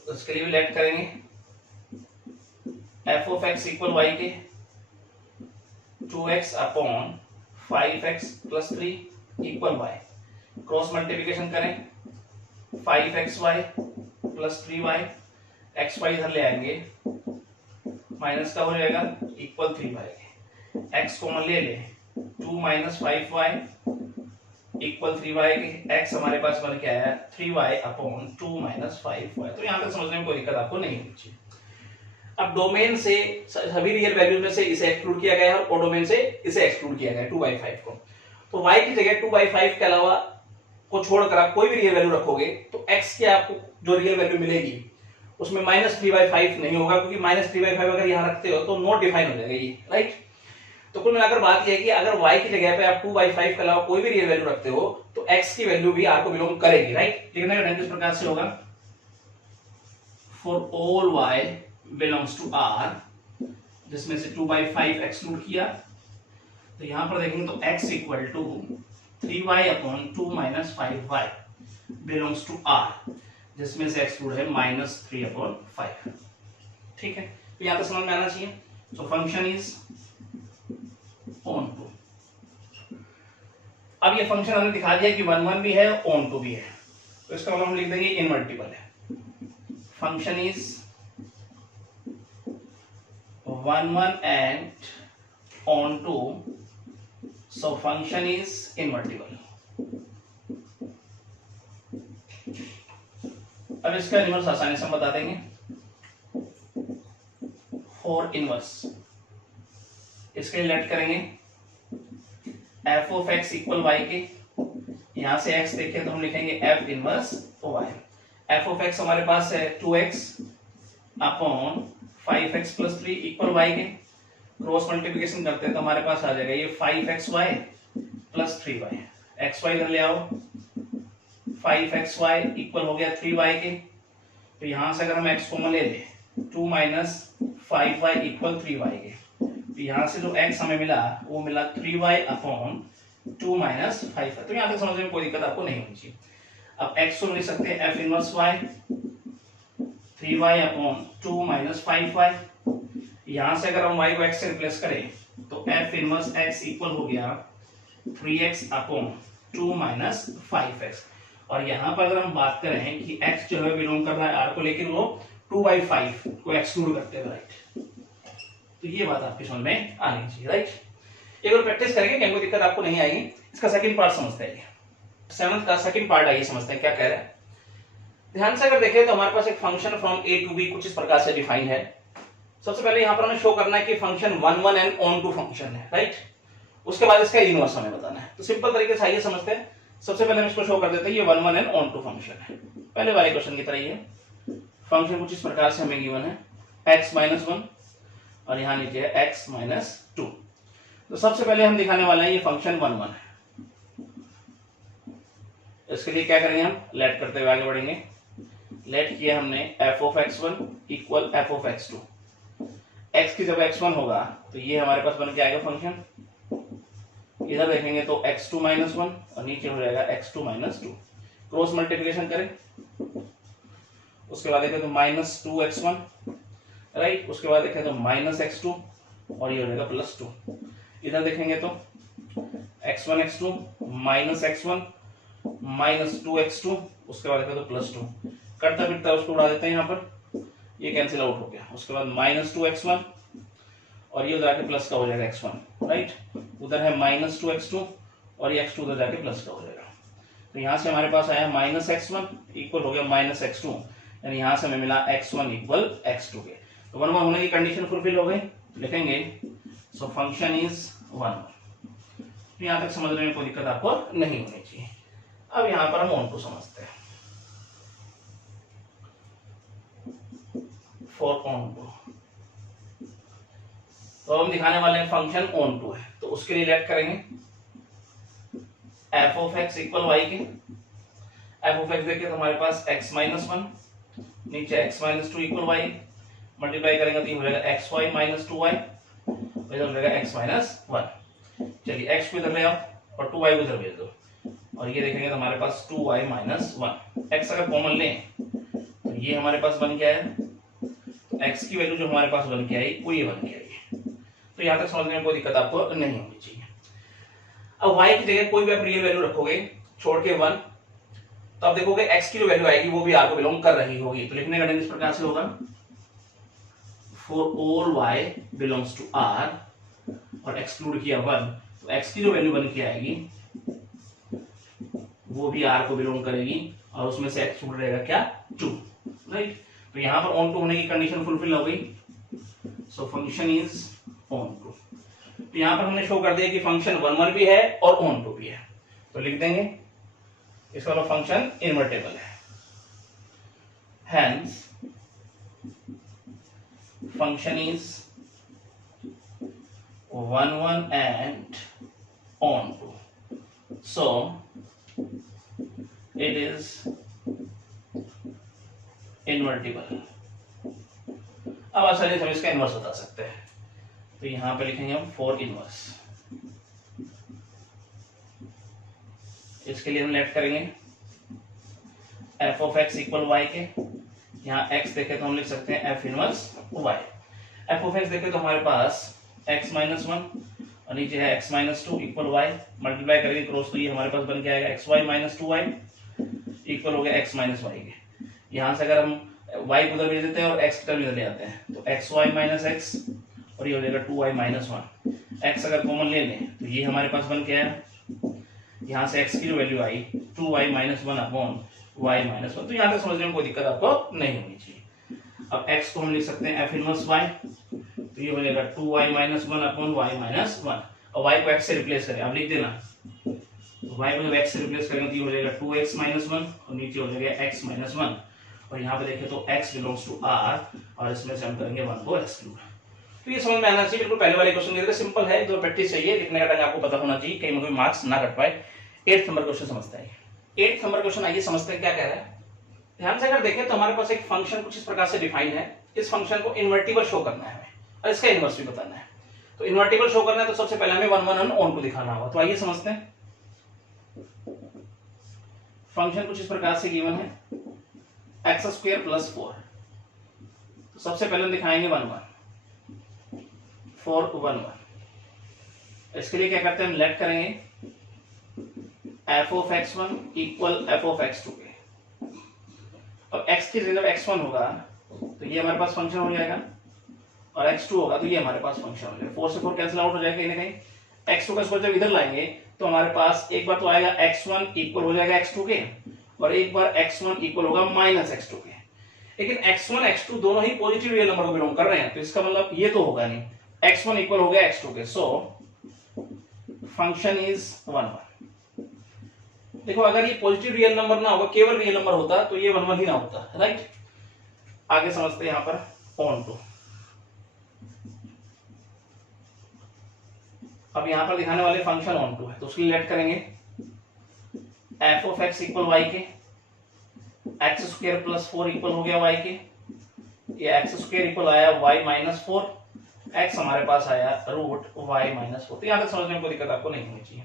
तो इसके लिए भी लेट करेंगे f of x equal y के 2x upon 5x plus 3 equal y, cross multiplication करें 5xy प्लस 3y, xy इधर ले आएंगे माइनस का हो जाएगा इक्वल 3y, x कॉमन ले ले 2 माइनस 5y इक्वल 3y के, x हमारे पास बन के आया 3y अपॉन 2 माइनस 5y। तो यहां तक समझने में कोई दिक्कत आपको नहीं होनी चाहिए। अब डोमेन से सभी रियल वैल्यू में से इसे एक्सक्लूड किया गया है और डोमेन से इसे एक्सक्लूड किया गया है 2/5 को। तो y की जगह 2/5 के अलावा को छोड़कर आप कोई भी रियल वैल्यू रखोगे तो x की आपको जो रियल वैल्यू मिलेगी उसमें -3/5 नहीं होगा, क्योंकि -3/5 अगर यहां रखते हो तो नॉट डिफाइन हो जाएगा ये, राइट। तो कुल मिलाकर बात यह है कि अगर y की जगह पे आप 2/5 के अलावा कोई भी रियल वैल्यू रखते हो तो x की वैल्यू भी r को बिलोंग करेगी, राइट। लिखने का ढंग किस प्रकार से होगा, for all y belongs to r, जिसमें से 2/5 एक्सक्लूड किया, तो यहां पर देखेंगे तो x equal to 3y upon 2 minus 5y belongs to r, जिसमें से एक्सक्लूड है -3/5। ठीक है, तो यहां तक समझ में आना चाहिए। So function is onto. अब ये फंक्शन हमने दिखा दिया कि 1 1 भी है, ऑन टू भी है, तो इसका मतलब हम लिख देंगे इनवर्टिबल है। Function is 1 1 and onto, so function is invertible. अब इसका इनवर्स आसानी से हम बता देंगे, फॉर इनवर्स इसके लिए लेट करेंगे f of x equal y के, यहां से x देखें तो हम लिखेंगे f inverse y। f of x हमारे पास है 2x upon 5x plus 3 equal y के, क्रॉस मल्टीप्लिकेशन करते हैं तो हमारे पास आ जाएगा ये 5xy प्लस 3y, xy इधर ले आओ, 5xy इक्वल हो गया 3y के, तो यहां से अगर हम x कॉमन ले लें 2 माइनस 5y इक्वल 3y के, तो यहां से जो x हमें मिला वो मिला 3y अपॉन 2 माइनस 5, तो यहां तक समझने में कोई दिक्कत आपको नहीं होनी चाहिए। अब x को लिख सकते हैं f inverse y 3y upon 2 minus 5y, यहां से अगर हम y को x से रिप्लेस करें तो f इनवर्स x इक्वल हो गया 3x अपॉन 2 माइनस 5x, और यहां पर अगर हम बात करें कि x जो है बिलोंग कर रहा है r को, लेकिन वो 2/5 को एक्सक्लूड करते हैं, राइट। तो ये बात आपकी समझ में आनी चाहिए, राइट। एक बार प्रैक्टिस करेंगे, कहीं कोई दिक्कत आपको नहीं आएगी। इसका सेकंड पार्ट समझते हैं, 7th का सेकंड पार्ट आइए समझते हैं क्या कह रहा है। ध्यान से अगर देखें तो हमारे पास एक function from a to b कुछ इस प्रकार से डिफाइन है। सबसे पहले यहां पर हमें शो करना है कि function 1 1 and onto function है, राइट। उसके बाद इसका इनवर्स हमें बताना है। तो सिंपल तरीके से आइए समझते हैं। सबसे पहले हम इसको शो कर देते हैं, ये 1 1 एंड ऑन टू फंक्शन है। पहले वाले क्वेश्चन की तरह ये फंक्शन कुछ इस प्रकार से हमें गिवन है, x माइनस 1 और यहां नीचे है x माइनस 2। तो सबसे पहले हम दिखाने वाले हैं ये फंक्शन 1 1 है। इसके लिए क्या करेंगे, हम लेट करते हुए आगे बढ़ेंगे। लेट किया हमने f of x1 equal f of x2। x की जब x1 होगा तो ये हमारे पास बन के आएगा फंक्शन। इधर देखेंगे तो x2 माइनस 1 और नीचे हो जाएगा x2 माइनस 2। क्रॉस मल्टीप्लिकेशन करें, उसके बाद देखें तो माइनस 2x1, राइट। उसके बाद देखें तो माइनस x2 और ये हो जाएगा प्लस 2। इधर देखेंगे तो x1 x2 minus x1 minus 2x2, उसके बाद देखें तो प्लस 2। कटता फिरता उसको उड़ा देते हैं, यहाँ पर ये कैंसिल आउट हो गया। उसके बाद माइनस 2x1 और ये उधर आके प्लस का हो जाएगा x1, राइट। उधर है माइनस 2x2 और ये x2 उधर जाके प्लस का हो जाएगा। तो यहाँ से हमारे पास आया माइनस x1 इक्वल हो गया माइनस x2, यानी यहां से हमें मिला x1 इक्वल x2 के। तो 1 1 होने की कंडीशन फुलफिल हो गई। लिखेंगे सो फंक्शन इज 1 1। तो यहां तक समझने में कोई दिक्कत आपको नहीं होनी चाहिए। अब यहां पर हम ऑन टू समझते हैं। फॉर ऑन टू, तो हम दिखाने वाले हैं फंक्शन ऑन टू है, तो उसके लिए लेट करेंगे f of x equal y के। f ऑफ x देखिए तो हमारे पास x माइनस 1 नीचे x minus 2 equal y, multiply करेंगे तो ये हो जाएगा xy माइनस 2y, इधर हो जाएगा x माइनस 1। चलिए x को इधर ले आओ और 2y को इधर भेज दो, और ये देखेंगे तो हमारे पास 2y माइनस 1। x अगर कॉमन लें तो ये हमारे पास बन के आया, तो x की वैल्यू जो हमारे पास बन के आई वो ये बन के आई। तो यहाँ तक समझने में कोई दिक्कत आपको नहीं होनी चाहिए। अब y की जगह कोई भी आप रियल वैल्यू रखोगे छोड़ के 1, तो आप देखोगे x की जो वैल्यू आएगी वो भी r को बिलोंग कर रही होगी। तो लिखने का ढंग इस प्रकार से होगा, for all y belongs to r, और एक्सक्लूड किया 1, तो x की जो वैल्यू बन के आएगी वो भी r को बिलोंग करेगी, और उसमें से एक्सक्लूड रहेगा क्या 2, राइट। तो यहां पर ऑन टू होने की कंडीशन फुलफिल हो गई। So function is onto. तो यहां पर हमने शो कर दिया कि फंक्शन 1 1 भी है और ऑन टू भी है। तो लिख देंगे इसका मतलब फंक्शन इनवर्टेबल है, hence function is 1 1 and on to, so it is invertible. अब आसानी से हम इसका इनवर्स बता सकते हैं, तो यहां पे लिखेंगे हम 4 इनवर्स। इसके लिए हम लेट करेंगे F of x equal Y के, यहाँ x देखे तो हम लिख सकते हैं एफ inverse y। F of x देखे तो हमारे पास x माइनस 1 और नीचे है x minus 2 equal y, multiply करेंगे क्रॉस तो ये हमारे पास बन के आएगा xy माइनस 2y इक्वल हो गया x माइनस y के। यहाँ से अगर हम y को उधर भेज देते हैं और x की टर्म इधर ले आते हैं तो xy माइनस x और ये हो जाएगा 2y माइनस 1। x अगर कॉमन ले लें तो ये हमारे पास बन के आया, यहाँ से x की जो वैल्यू आई 2y minus 1 upon y minus 1, तो यहाँ तक समझने में कोई दिक्कत आपको नहीं होनी चाहिए। अब x को हम लिख सकते हैं f इनवर्स y, तो ये हो जाएगा 2y minus 1 upon y minus 1 और y को x से रिप्लेस करें, अब लिख देना तो y को जब x से रिप्लेस करेंगे तो ये हो जाएगा 2x माइनस 1 और नीचे हो जाएगा x माइनस 1 और यहाँ पे देखें तो x बिलोंग्स टू r और इसमें से हम करेंगे 1 को एक्सक्लूड। तो ये समझ में आना चाहिए, बिल्कुल पहले वाले क्वेश्चन की सिंपल है, दो प्रैक्टिस चाहिए, लिखने का ढंग आपको पता होना चाहिए, कहीं में कोई मार्क्स ना कट पाए। 8th नंबर क्वेश्चन समझते हैं। 8th नंबर क्वेश्चन आइए समझते हैं क्या कह रहा है। ध्यान से अगर देखें तो हमारे पास एक फंक्शन कुछ इस प्रकार से डिफाइन है, इस फंक्शन को इन्वर्टिबल शो करना है हमें और इसका इनवर्स भी बताना है। तो इन्वर्टिबल शो करना है तो सबसे पहले हमें 1 1 और ऑन को दिखाना होगा। तो आइए समझते हैं। फंक्शन कुछ इस प्रकार से गिवन है एक्स स्क्वायर प्लस 4, तो सबसे पहले हम दिखाएंगे 1 1 4 1 1। इसके लिए क्या करते हैं, हम लेट करेंगे F of x1 equal f of x2 के। अब x की जगह x1 होगा तो ये हमारे पास फंक्शन हो जाएगा और x2 होगा तो ये हमारे पास फंक्शन हो जाएगा। 4 से 4 कैंसिल आउट हो जाएगा कहीं ना कहीं। x2 का स्क्वायर जब इधर लाएंगे तो हमारे पास एक बार तो आएगा x1 इक्वल हो जाएगा x2 के और एक बार x1 इक्वल होगा माइनस x2 के। लेकिन x1 x2 दोनों ही पॉजिटिव रियल नंबर को बिलोंग कर रहे हैं, तो इसका मतलब ये तो होगा नहीं, x1 इक्वल हो गया x2 के, सो फंक्शन इज 1 1। देखो अगर ये पॉजिटिव रियल नंबर ना होगा, केवल रियल नंबर होता तो ये 1 1 ही ना होता, राइट। आगे समझते हैं यहाँ पर ऑन टू। अब यहाँ पर दिखाने वाले फंक्शन ऑन टू है तो उसके लिए लेट करेंगे F of x equal Y के, एक्स स्क्वायर प्लस 4 इक्वल हो गया वाई के, ये एक्स स्क्वायर इक्वल आया वाई माइनस 4, एक्स हमारे पास आया रूट वाई माइनस 4। तो यहाँ तक समझने में कोई दिक्कत आपको नहीं होनी चाहिए।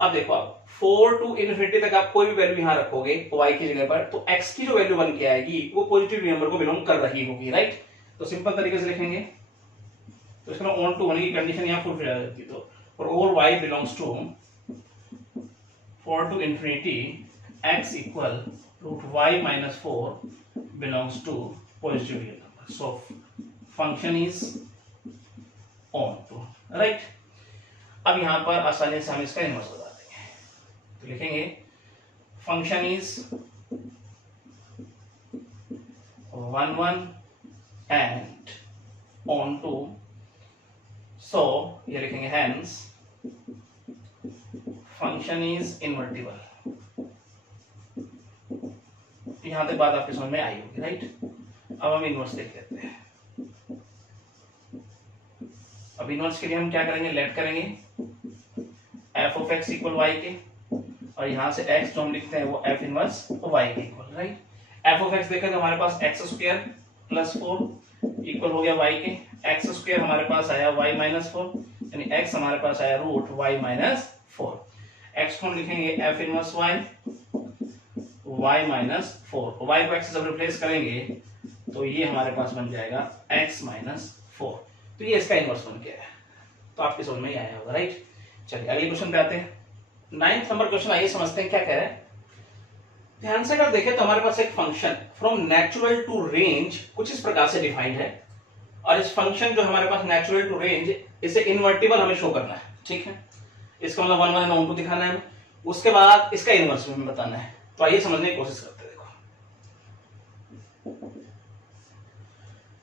अब देखो आप 4 टू इन्फिनिटी तक आप कोई भी वैल्यू यहाँ रखोगे y की जगह पर तो x की जो वैल्यू बन के आएगी वो पॉजिटिव नंबर को बिलोंग कर रही होगी, राइट। तो सिंपल तरीके से लिखेंगे तो इसका ऑन टू होने की कंडीशन यहाँ फुलफिल हो जाती है। तो for all y belongs to 4 to infinity x इक्वल root y minus 4 belongs to positive real number, so function is onto, right. अब यहाँ पर आसानी से हम इसका इनवर्स बता देंगे, तो लिखेंगे function is 1 1 and onto, so ये लिखेंगे हेंस फंक्शन इज इन्वर्टिबल। यहां तक बात आपके समझ में आई होगी, राइट। अब हम इनवर्स देख लेते हैं। अब इनवर्स के लिए हम क्या करेंगे, लेट करेंगे F of x equal Y के और यहां से एक्स जो हम लिखते हैं वो एफ इनवर्स वाई के equal, right. F of x देखें तो हमारे पास एक्स स्क्वायर प्लस 4 इक्वल हो गया वाई के, एक्स स्क्वायर हमारे पास आया वाई माइनस 4 यानी एक्स हमारे पास आया रूट वाई माइनस 4। एक्स को हम लिखेंगे f inverse y y minus 4, y को एक्स से जब रिप्लेस करेंगे तो ये हमारे पास बन जाएगा एक्स माइनस 4। तो ये इसका इनवर्स बन गया है, तो आपकी समझ में ही आया होगा, राइट। चलिए अगले क्वेश्चन पे आते हैं। 9th नंबर क्वेश्चन आइए समझते हैं क्या कह रहा है। ध्यान से अगर देखें तो हमारे पास एक function from natural to range कुछ इस प्रकार से डिफाइंड है और इस फंक्शन जो हमारे पास नेचुरल टू रेंज इसे इन्वर्टिबल हमें शो करना है, ठीक है। इसका मतलब 1 1 ऑन टू दिखाना है, उसके बाद इसका इनवर्स हमें बताना है। तो आइए समझने की कोशिश करते हैं। देखो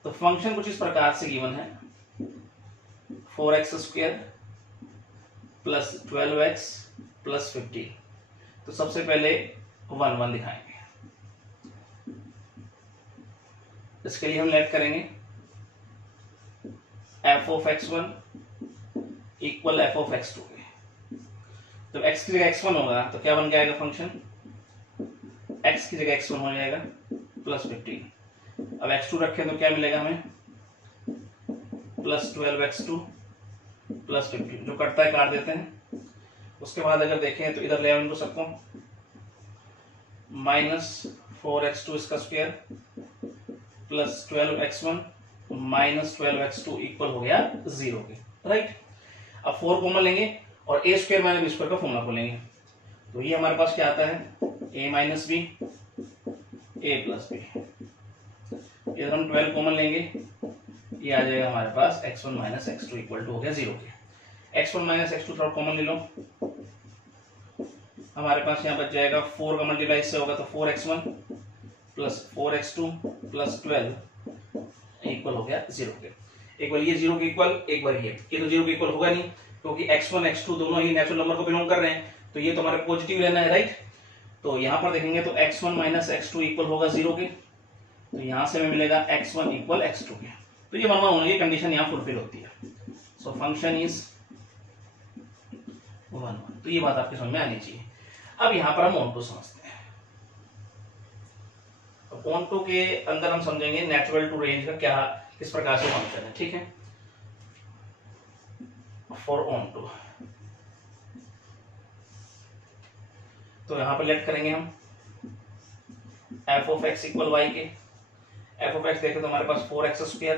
तो फंक्शन कुछ इस प्रकार से गिवन है 4x square plus 12x plus 15। तो सबसे पहले 1 1 दिखाएंगे, इसके लिए हम लेट करेंगे f of x1 equal f of x two के। जब x की जगह x1 होगा तो क्या बन जाएगा फंक्शन, x की जगह x1 हो जाएगा प्लस 15। अब x2 रखें तो क्या मिलेगा हमें, प्लस 12x2 प्लस 15, जो कटता है काट देते हैं। उसके बाद अगर देखें तो इधर ले आओ इनको सबको, माइनस 4x2 इसका square plus 12x1 minus 12x2 equal हो गया 0 के, राइट। अब 4 कॉमन लेंगे और a square minus b square का फॉर्मूला खोलेंगे, तो ये हमारे पास क्या आता है, a minus b a plus b. इधर हम 12 कॉमन लेंगे, ये आ जाएगा हमारे पास x1 minus x2 equal to हो गया 0 के। x1 माइनस x2 थोड़ा कॉमन ले लो, हमारे पास यहाँ बच जाएगा 4 का मल्टीप्लाई से होगा तो 4x1 plus 4x2 plus 12 equal हो गया 0 के। एक बार ये 0 के इक्वल, एक बार ये तो 0 के इक्वल होगा नहीं, क्योंकि x1 x2 दोनों ही नेचुरल नंबर को बिलोंग कर रहे हैं, तो ये तो हमारे पॉजिटिव लेना है, राइट। तो यहाँ पर देखेंगे तो x1 माइनस x2 इक्वल होगा 0 के, तो यहाँ से हमें मिलेगा x1 इक्वल x2 के। तो ये 1 1 होने की कंडीशन यहाँ फुलफिल होती है। सो फंक्शन इज 1 1, तो ये बात आपके समझ में आनी चाहिए। अब यहाँ पर हम ऑनटू समझते हैं। ऑनटू के अंदर हम समझेंगे नेचुरल टू रेंज का क्या, किस प्रकार से फंक्शन है, ठीक है। फॉर ऑनटू तो यहाँ पर लेट करेंगे हम f of x equal Y के। एफ ऑफ एक्स देखें तो हमारे पास 4x square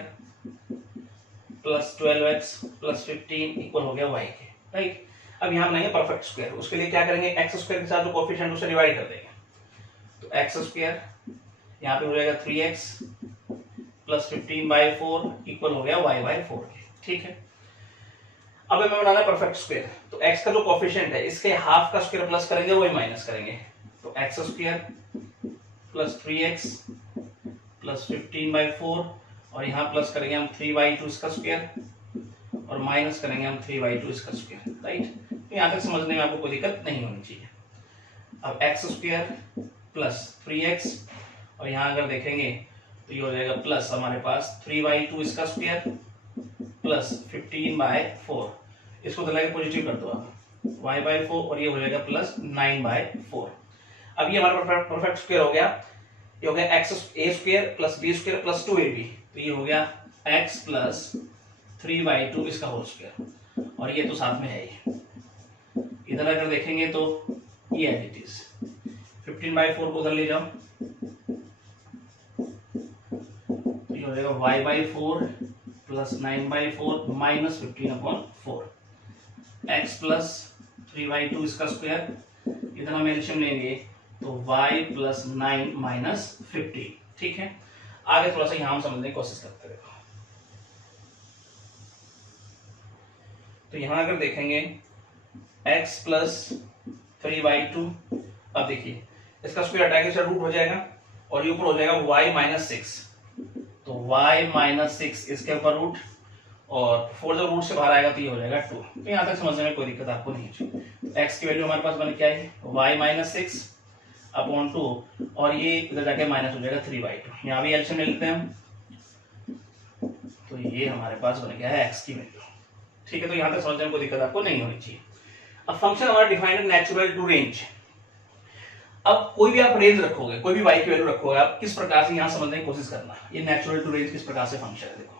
plus 12x plus 15 equal हो गया y के, राइट। अब यहाँ बनाएंगे परफेक्ट स्क्वायर, उसके लिए क्या करेंगे, x स्क्वायर के साथ जो कोफिशिएंट उसे डिवाइड कर देंगे, तो x स्क्वायर यहाँ पे हो जाएगा 3x प्लस 15/4 इक्वल हो गया y/4 के, ठीक है। अब हमें बनाना है परफेक्ट स्क्वायर, तो x का जो कोफिशिएंट है इसके हाफ का स्क्वायर प्लस करेंगे, वही माइनस करेंगे, तो x square plus 3x plus 15/4 और यहाँ प्लस करेंगे हम 3/2 इसका स्क्वायर और माइनस करेंगे हम 3/2 इसका स्क्वायर, राइट। तो यहाँ तक समझने में आपको कोई दिक्कत नहीं होनी चाहिए। अब x स्क्वायर प्लस 3x और यहाँ अगर देखेंगे तो ये हो जाएगा प्लस हमारे पास 3/2 इसका स्क्वायर प्लस 15/4, इसको तो लगे पॉजिटिव कर दो आप, y/4 और ये हो जाएगा प्लस 9/4। अब ये हमारा परफेक्ट स्क्वायर हो गया, ये हो गया x a square plus b square plus 2ab, तो ये हो गया x प्लस 3/2 इसका होल स्क्वायर और ये तो साथ में है ही। इधर अगर देखेंगे तो ये एज इट इज 15/4 को उधर ले जाओ, तो ये हो जाएगा y/4 plus 9/4 minus 15/4, x plus 3/2 इसका स्क्वायर, इधर हम एलसीएम लेंगे तो y प्लस 9 माइनस 15, ठीक है। आगे थोड़ा सा यहां हम समझने की कोशिश करते हैं। तो यहां अगर देखेंगे x प्लस 3/2, अब देखिए इसका स्क्वायर हटाएंगे तो रूट हो जाएगा और ये ऊपर हो जाएगा y माइनस 6, तो y माइनस 6 इसके ऊपर रूट और 4 जब रूट से बाहर आएगा तो ये हो जाएगा 2। तो यहाँ तक समझने में कोई दिक्कत आपको नहीं चाहिए। तो x की वैल्यू हमारे पास बन क्या है, y माइनस 6 अपॉन 2 और ये इधर जाके माइनस हो जाएगा 3/2। यहाँ भी एलसीएम ले लेते हैं हम, तो ये हमारे पास बन गया है x की वैल्यू, ठीक है। तो यहाँ तक समझने में कोई दिक्कत आपको नहीं होनी चाहिए। अब फंक्शन हमारा डिफाइंड नेचुरल टू रेंज। अब कोई भी आप रेंज रखोगे, कोई भी y की वैल्यू रखोगे, आप किस प्रकार से यहाँ समझने की कोशिश करना, ये नेचुरल टू रेंज किस प्रकार से फंक्शन है। देखो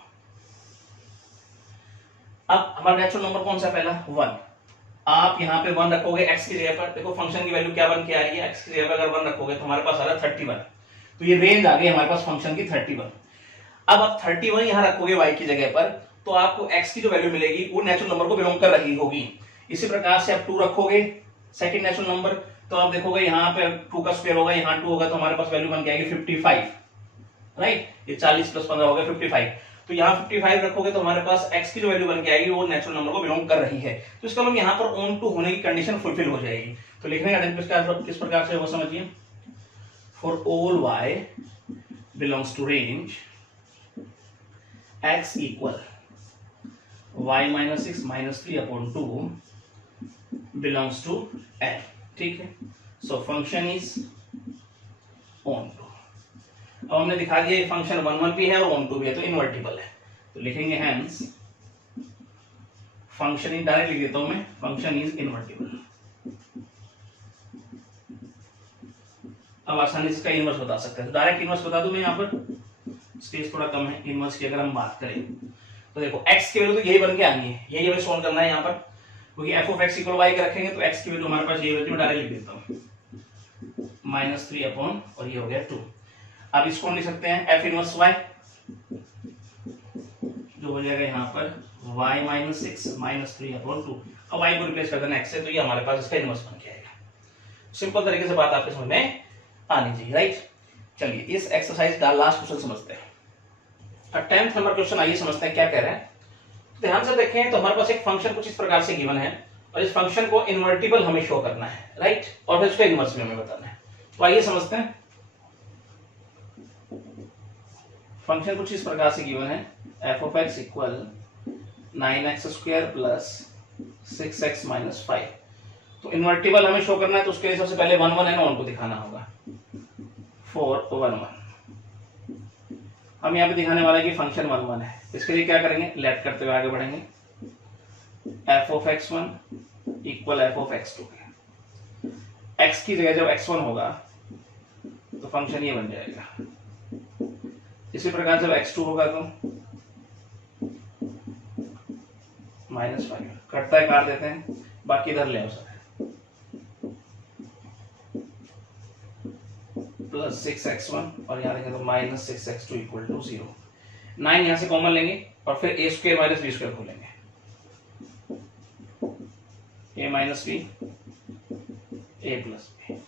अब हमारा नेचुरल नंबर कौन सा पहला 1, आप यहाँ पे 1 रखोगे x की जगह पर, देखो फंक्शन की वैल्यू क्या बन के आ रही है, x की जगह पर अगर 1 रखोगे तो हमारे पास आ रहा है 31, तो ये रेंज आ गई हमारे पास फंक्शन की 31। अब आप 31 यहाँ रखोगे y की जगह पर, तो आपको x की जो वैल्यू मिलेगी वो नेचुरल नंबर को बिलोंग कर रही होगी। इसी प्रकार से आप 2 रखोगे सेकंड नेचुरल नंबर, तो आप देखोगे यहाँ पे 2 का स्क्वायर होगा, यहाँ 2 होगा, तो हमारे पास वैल्यू बन के आएगी 55, राइट। ये 40 प्लस 15 हो गया 55, तो यहाँ 55 रखोगे तो हमारे पास x की जो वैल्यू बन के आएगी वो नेचुरल नंबर को बिलोंग कर रही है। तो इसका मतलब यहाँ पर ऑन टू होने की कंडीशन फुलफिल हो जाएगी। तो लिखने का किस प्रकार से वो समझिए, for all y belongs to range x equal y minus 6 minus 3/2 belongs to L, ठीक है। So function is onto. अब हमने दिखा दिया ये फंक्शन 1 1 भी है और 1 2 भी है, तो इनवर्टिबल है। तो लिखेंगे हेंस फंक्शन ही डायरेक्ट लिख देता हूं मैं, फंक्शन इज इनवर्टिबल। अब आसानी से इसका इनवर्स बता सकते हैं, डायरेक्ट इनवर्स बता दूं मैं, यहाँ पर स्पेस थोड़ा कम है। इनवर्स की अगर हम बात करें तो देखो x की वैल्यू तो यही बन के आनी है, यही हमें सोल्व करना है यहाँ पर, क्योंकि f of x equal Y के रखेंगे तो x की वैल्यू हमारे पास ये वैल्यू मैं डायरेक्ट लिख देता हूँ -3 अपॉन, और ये हो गया 2। अब इसको हम लिख सकते हैं एफ इनवर्स y, जो हो जाएगा यहाँ पर y -6 -3 अपॉन 2। अब y को रिप्लेस कर देना x से, तो ये हमारे पास इसका इनवर्स बन के आएगा। सिंपल तरीके से बात आपके समझ में आनी चाहिए, राइट। चलिए इस एक्सरसाइज का लास्ट क्वेश्चन समझते हैं। 10th नंबर क्वेश्चन, आइए समझते हैं क्या कह रहे हैं। ध्यान से देखें तो हमारे पास एक फंक्शन कुछ इस प्रकार से गिवन है, और इस फंक्शन को इन्वर्टिबल हमें शो करना है, राइट, और फिर इसका इनवर्स भी हमें बताना है। तो आइए समझते हैं। फंक्शन कुछ इस प्रकार से गिवन है, F of x equal 9x² plus 6x minus 5। तो इन्वर्टिबल हमें शो करना है, तो उसके लिए सबसे पहले 1 1 है ना, 1 को दिखाना होगा, 4 1 1। हम यहाँ पे दिखाने वाले हैं कि फंक्शन 1 1 है। इसके लिए क्या करेंगे, लेट करते हुए आगे बढ़ेंगे। F of x1 equal f of x2 के, x की जगह जब x1 होगा तो फंक्शन ये बन जाएगा। इसी प्रकार जब x2 होगा तो -5, कटता है काट देते हैं, बाकी इधर ले आओ सर, प्लस 6x1, और यहाँ देखें तो -6x2 इक्वल टू 0। 9 यहाँ से कॉमन लेंगे और फिर a² माइनस b² खोलेंगे, a minus b a plus b।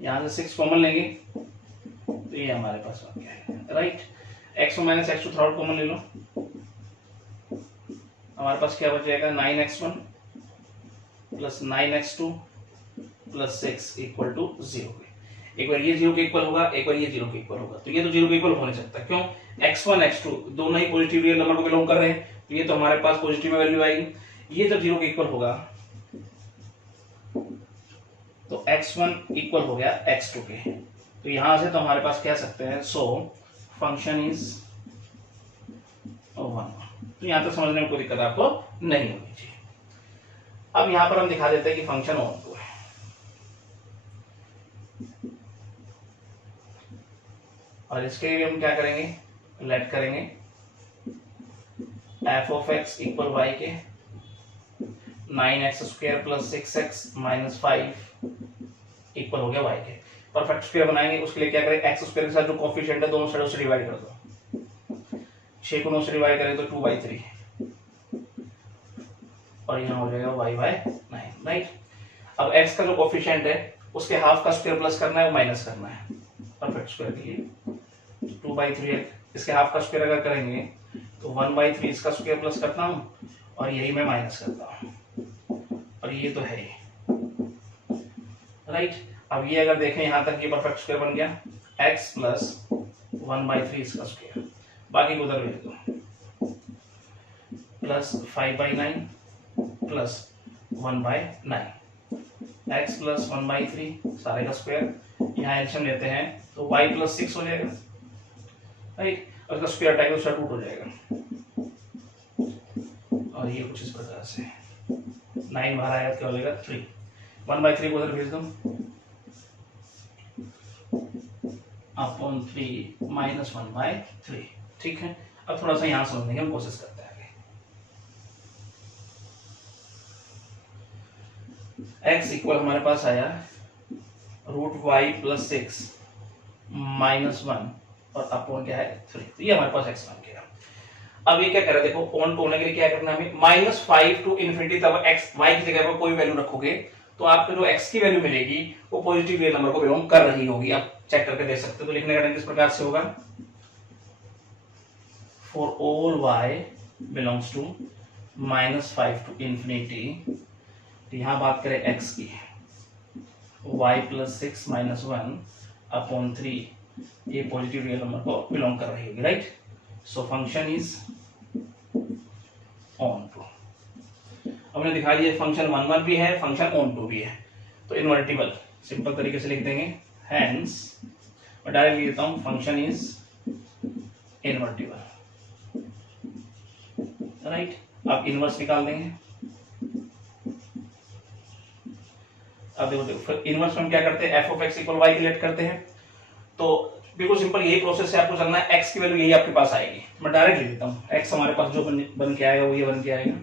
यहाँ से 6 कॉमन लेंगे तो ये हमारे पास आ गया है, right. x1 minus x2 third common ले लो, हमारे पास क्या बच जाएगा, 9x1 plus 9x2 plus 6 equal to 0। एक बार ये 0 के इक्वल होगा, एक बार ये 0 के इक्वल होगा, तो ये तो 0 के इक्वल हो नहीं सकता, क्यों, x1 x2 दोनों ही पॉजिटिव रियल नंबर को बिलोंग कर रहे हैं, तो ये तो हमारे पास पॉजिटिव वैल्यू आएगी। ये जब 0 के इक्वल होगा तो x1 इक्वल हो गया x2 के, तो यहां से तो हमारे पास कह सकते हैं सो फंक्शन इज 1। तो यहां तक समझने में कोई दिक्कत आपको नहीं होनी चाहिए। अब यहां पर हम दिखा देते हैं कि फंक्शन ऑन टू है, और इसके लिए हम क्या करेंगे, लेट करेंगे F of x equal Y के 9x² plus 6x minus 5 equal हो गया y के। परफेक्ट स्क्वायर बनाएंगे, उसके लिए क्या करें, x² के साथ जो कोफिशिएंट है दोनों साइडों से डिवाइड कर दो, 6 को 9 से डिवाइड करें तो 2/3, और यहाँ हो जाएगा y/9, राइट। अब x का जो कोफिशिएंट है उसके हाफ का स्क्वायर प्लस करना है, वो माइनस करना है परफेक्ट स्क्वायर के लिए, 2/3 इसके हाफ का स्क्वायर अगर करेंगे तो 1/3 इसका स्क्वायर प्लस करता हूँ, और यही मैं माइनस करता हूँ, और ये तो है ही, राइट। अब ये अगर देखें यहाँ तक ये परफेक्ट स्क्वायर बन गया, x प्लस 1/3 इसका स्क्वायर, बाकी को उधर भेज दो, प्लस 5/9 प्लस 1/9, x प्लस 1/3 सारे का स्क्वायर, यहाँ एलसीएम लेते हैं तो y प्लस 6 हो जाएगा, राइट, और इसका स्क्वायर हटाएंगे तो रूट हो जाएगा, और ये कुछ इस प्रकार से 9 बाहर आया क्या हो जाएगा 3, 1/3 को उधर भेज दो, अपॉन 3 माइनस 1/3, ठीक है। अब थोड़ा सा यहाँ समझने की हम कोशिश करते हैं आगे। x इक्वल हमारे पास आया √y प्लस 6 माइनस 1 और अपॉन क्या है 3, तो ये हमारे पास x बन गया। अब ये क्या कर रहा है, देखो ऑन टू होने के लिए क्या करना है हमें, -5 टू इन्फिनिटी, तब x y की जगह पर कोई वैल्यू रखोगे तो आपको जो x की वैल्यू मिलेगी वो पॉजिटिव रियल नंबर को बिलोंग कर रही होगी, आप चेक करके देख सकते हो। तो लिखने का ढंग इस प्रकार से होगा, for all y belongs to -5 to infinity, तो यहां बात करें x की, y प्लस 6 माइनस 1 अपॉन 3, ये पॉजिटिव रियल नंबर को बिलोंग कर रही होगी, right. So function is onto. हमने दिखा दिया फंक्शन 1 1 भी है, फंक्शन ऑन टू भी है, तो इनवर्टिबल सिंपल तरीके से लिख देंगे, हेंस मैं डायरेक्ट लिख देता हूं फंक्शन इज इनवर्टिबल, राइट। अब इनवर्स निकाल देंगे, अब देखो फिर इनवर्स में क्या करते हैं, f of x equal y let करते हैं। तो बिल्कुल सिंपल यही प्रोसेस है, आपको चलना है। एक्स की वैल्यू यही आपके पास आएगी, मैं डायरेक्ट लिख देता हूँ। एक्स हमारे पास जो बन के आएगा वो ये बन के आएगा,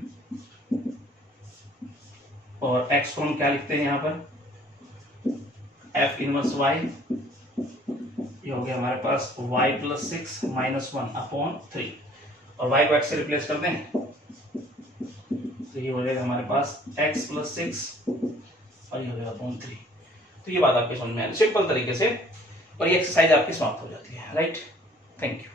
और एक्स को हम क्या लिखते हैं यहाँ पर, एफ इनवर्स वाई, ये हो गया हमारे पास y प्लस 6 माइनस 1 अपॉन 3, और y को x से रिप्लेस कर दें तो ये हो जाएगा हमारे पास x प्लस 6 और ये हो जाएगा अपॉन 3। तो ये बात आपके समझ में आ रही सिंपल तरीके से, और ये एक्सरसाइज आपकी समाप्त हो जाती है। Right, thank you.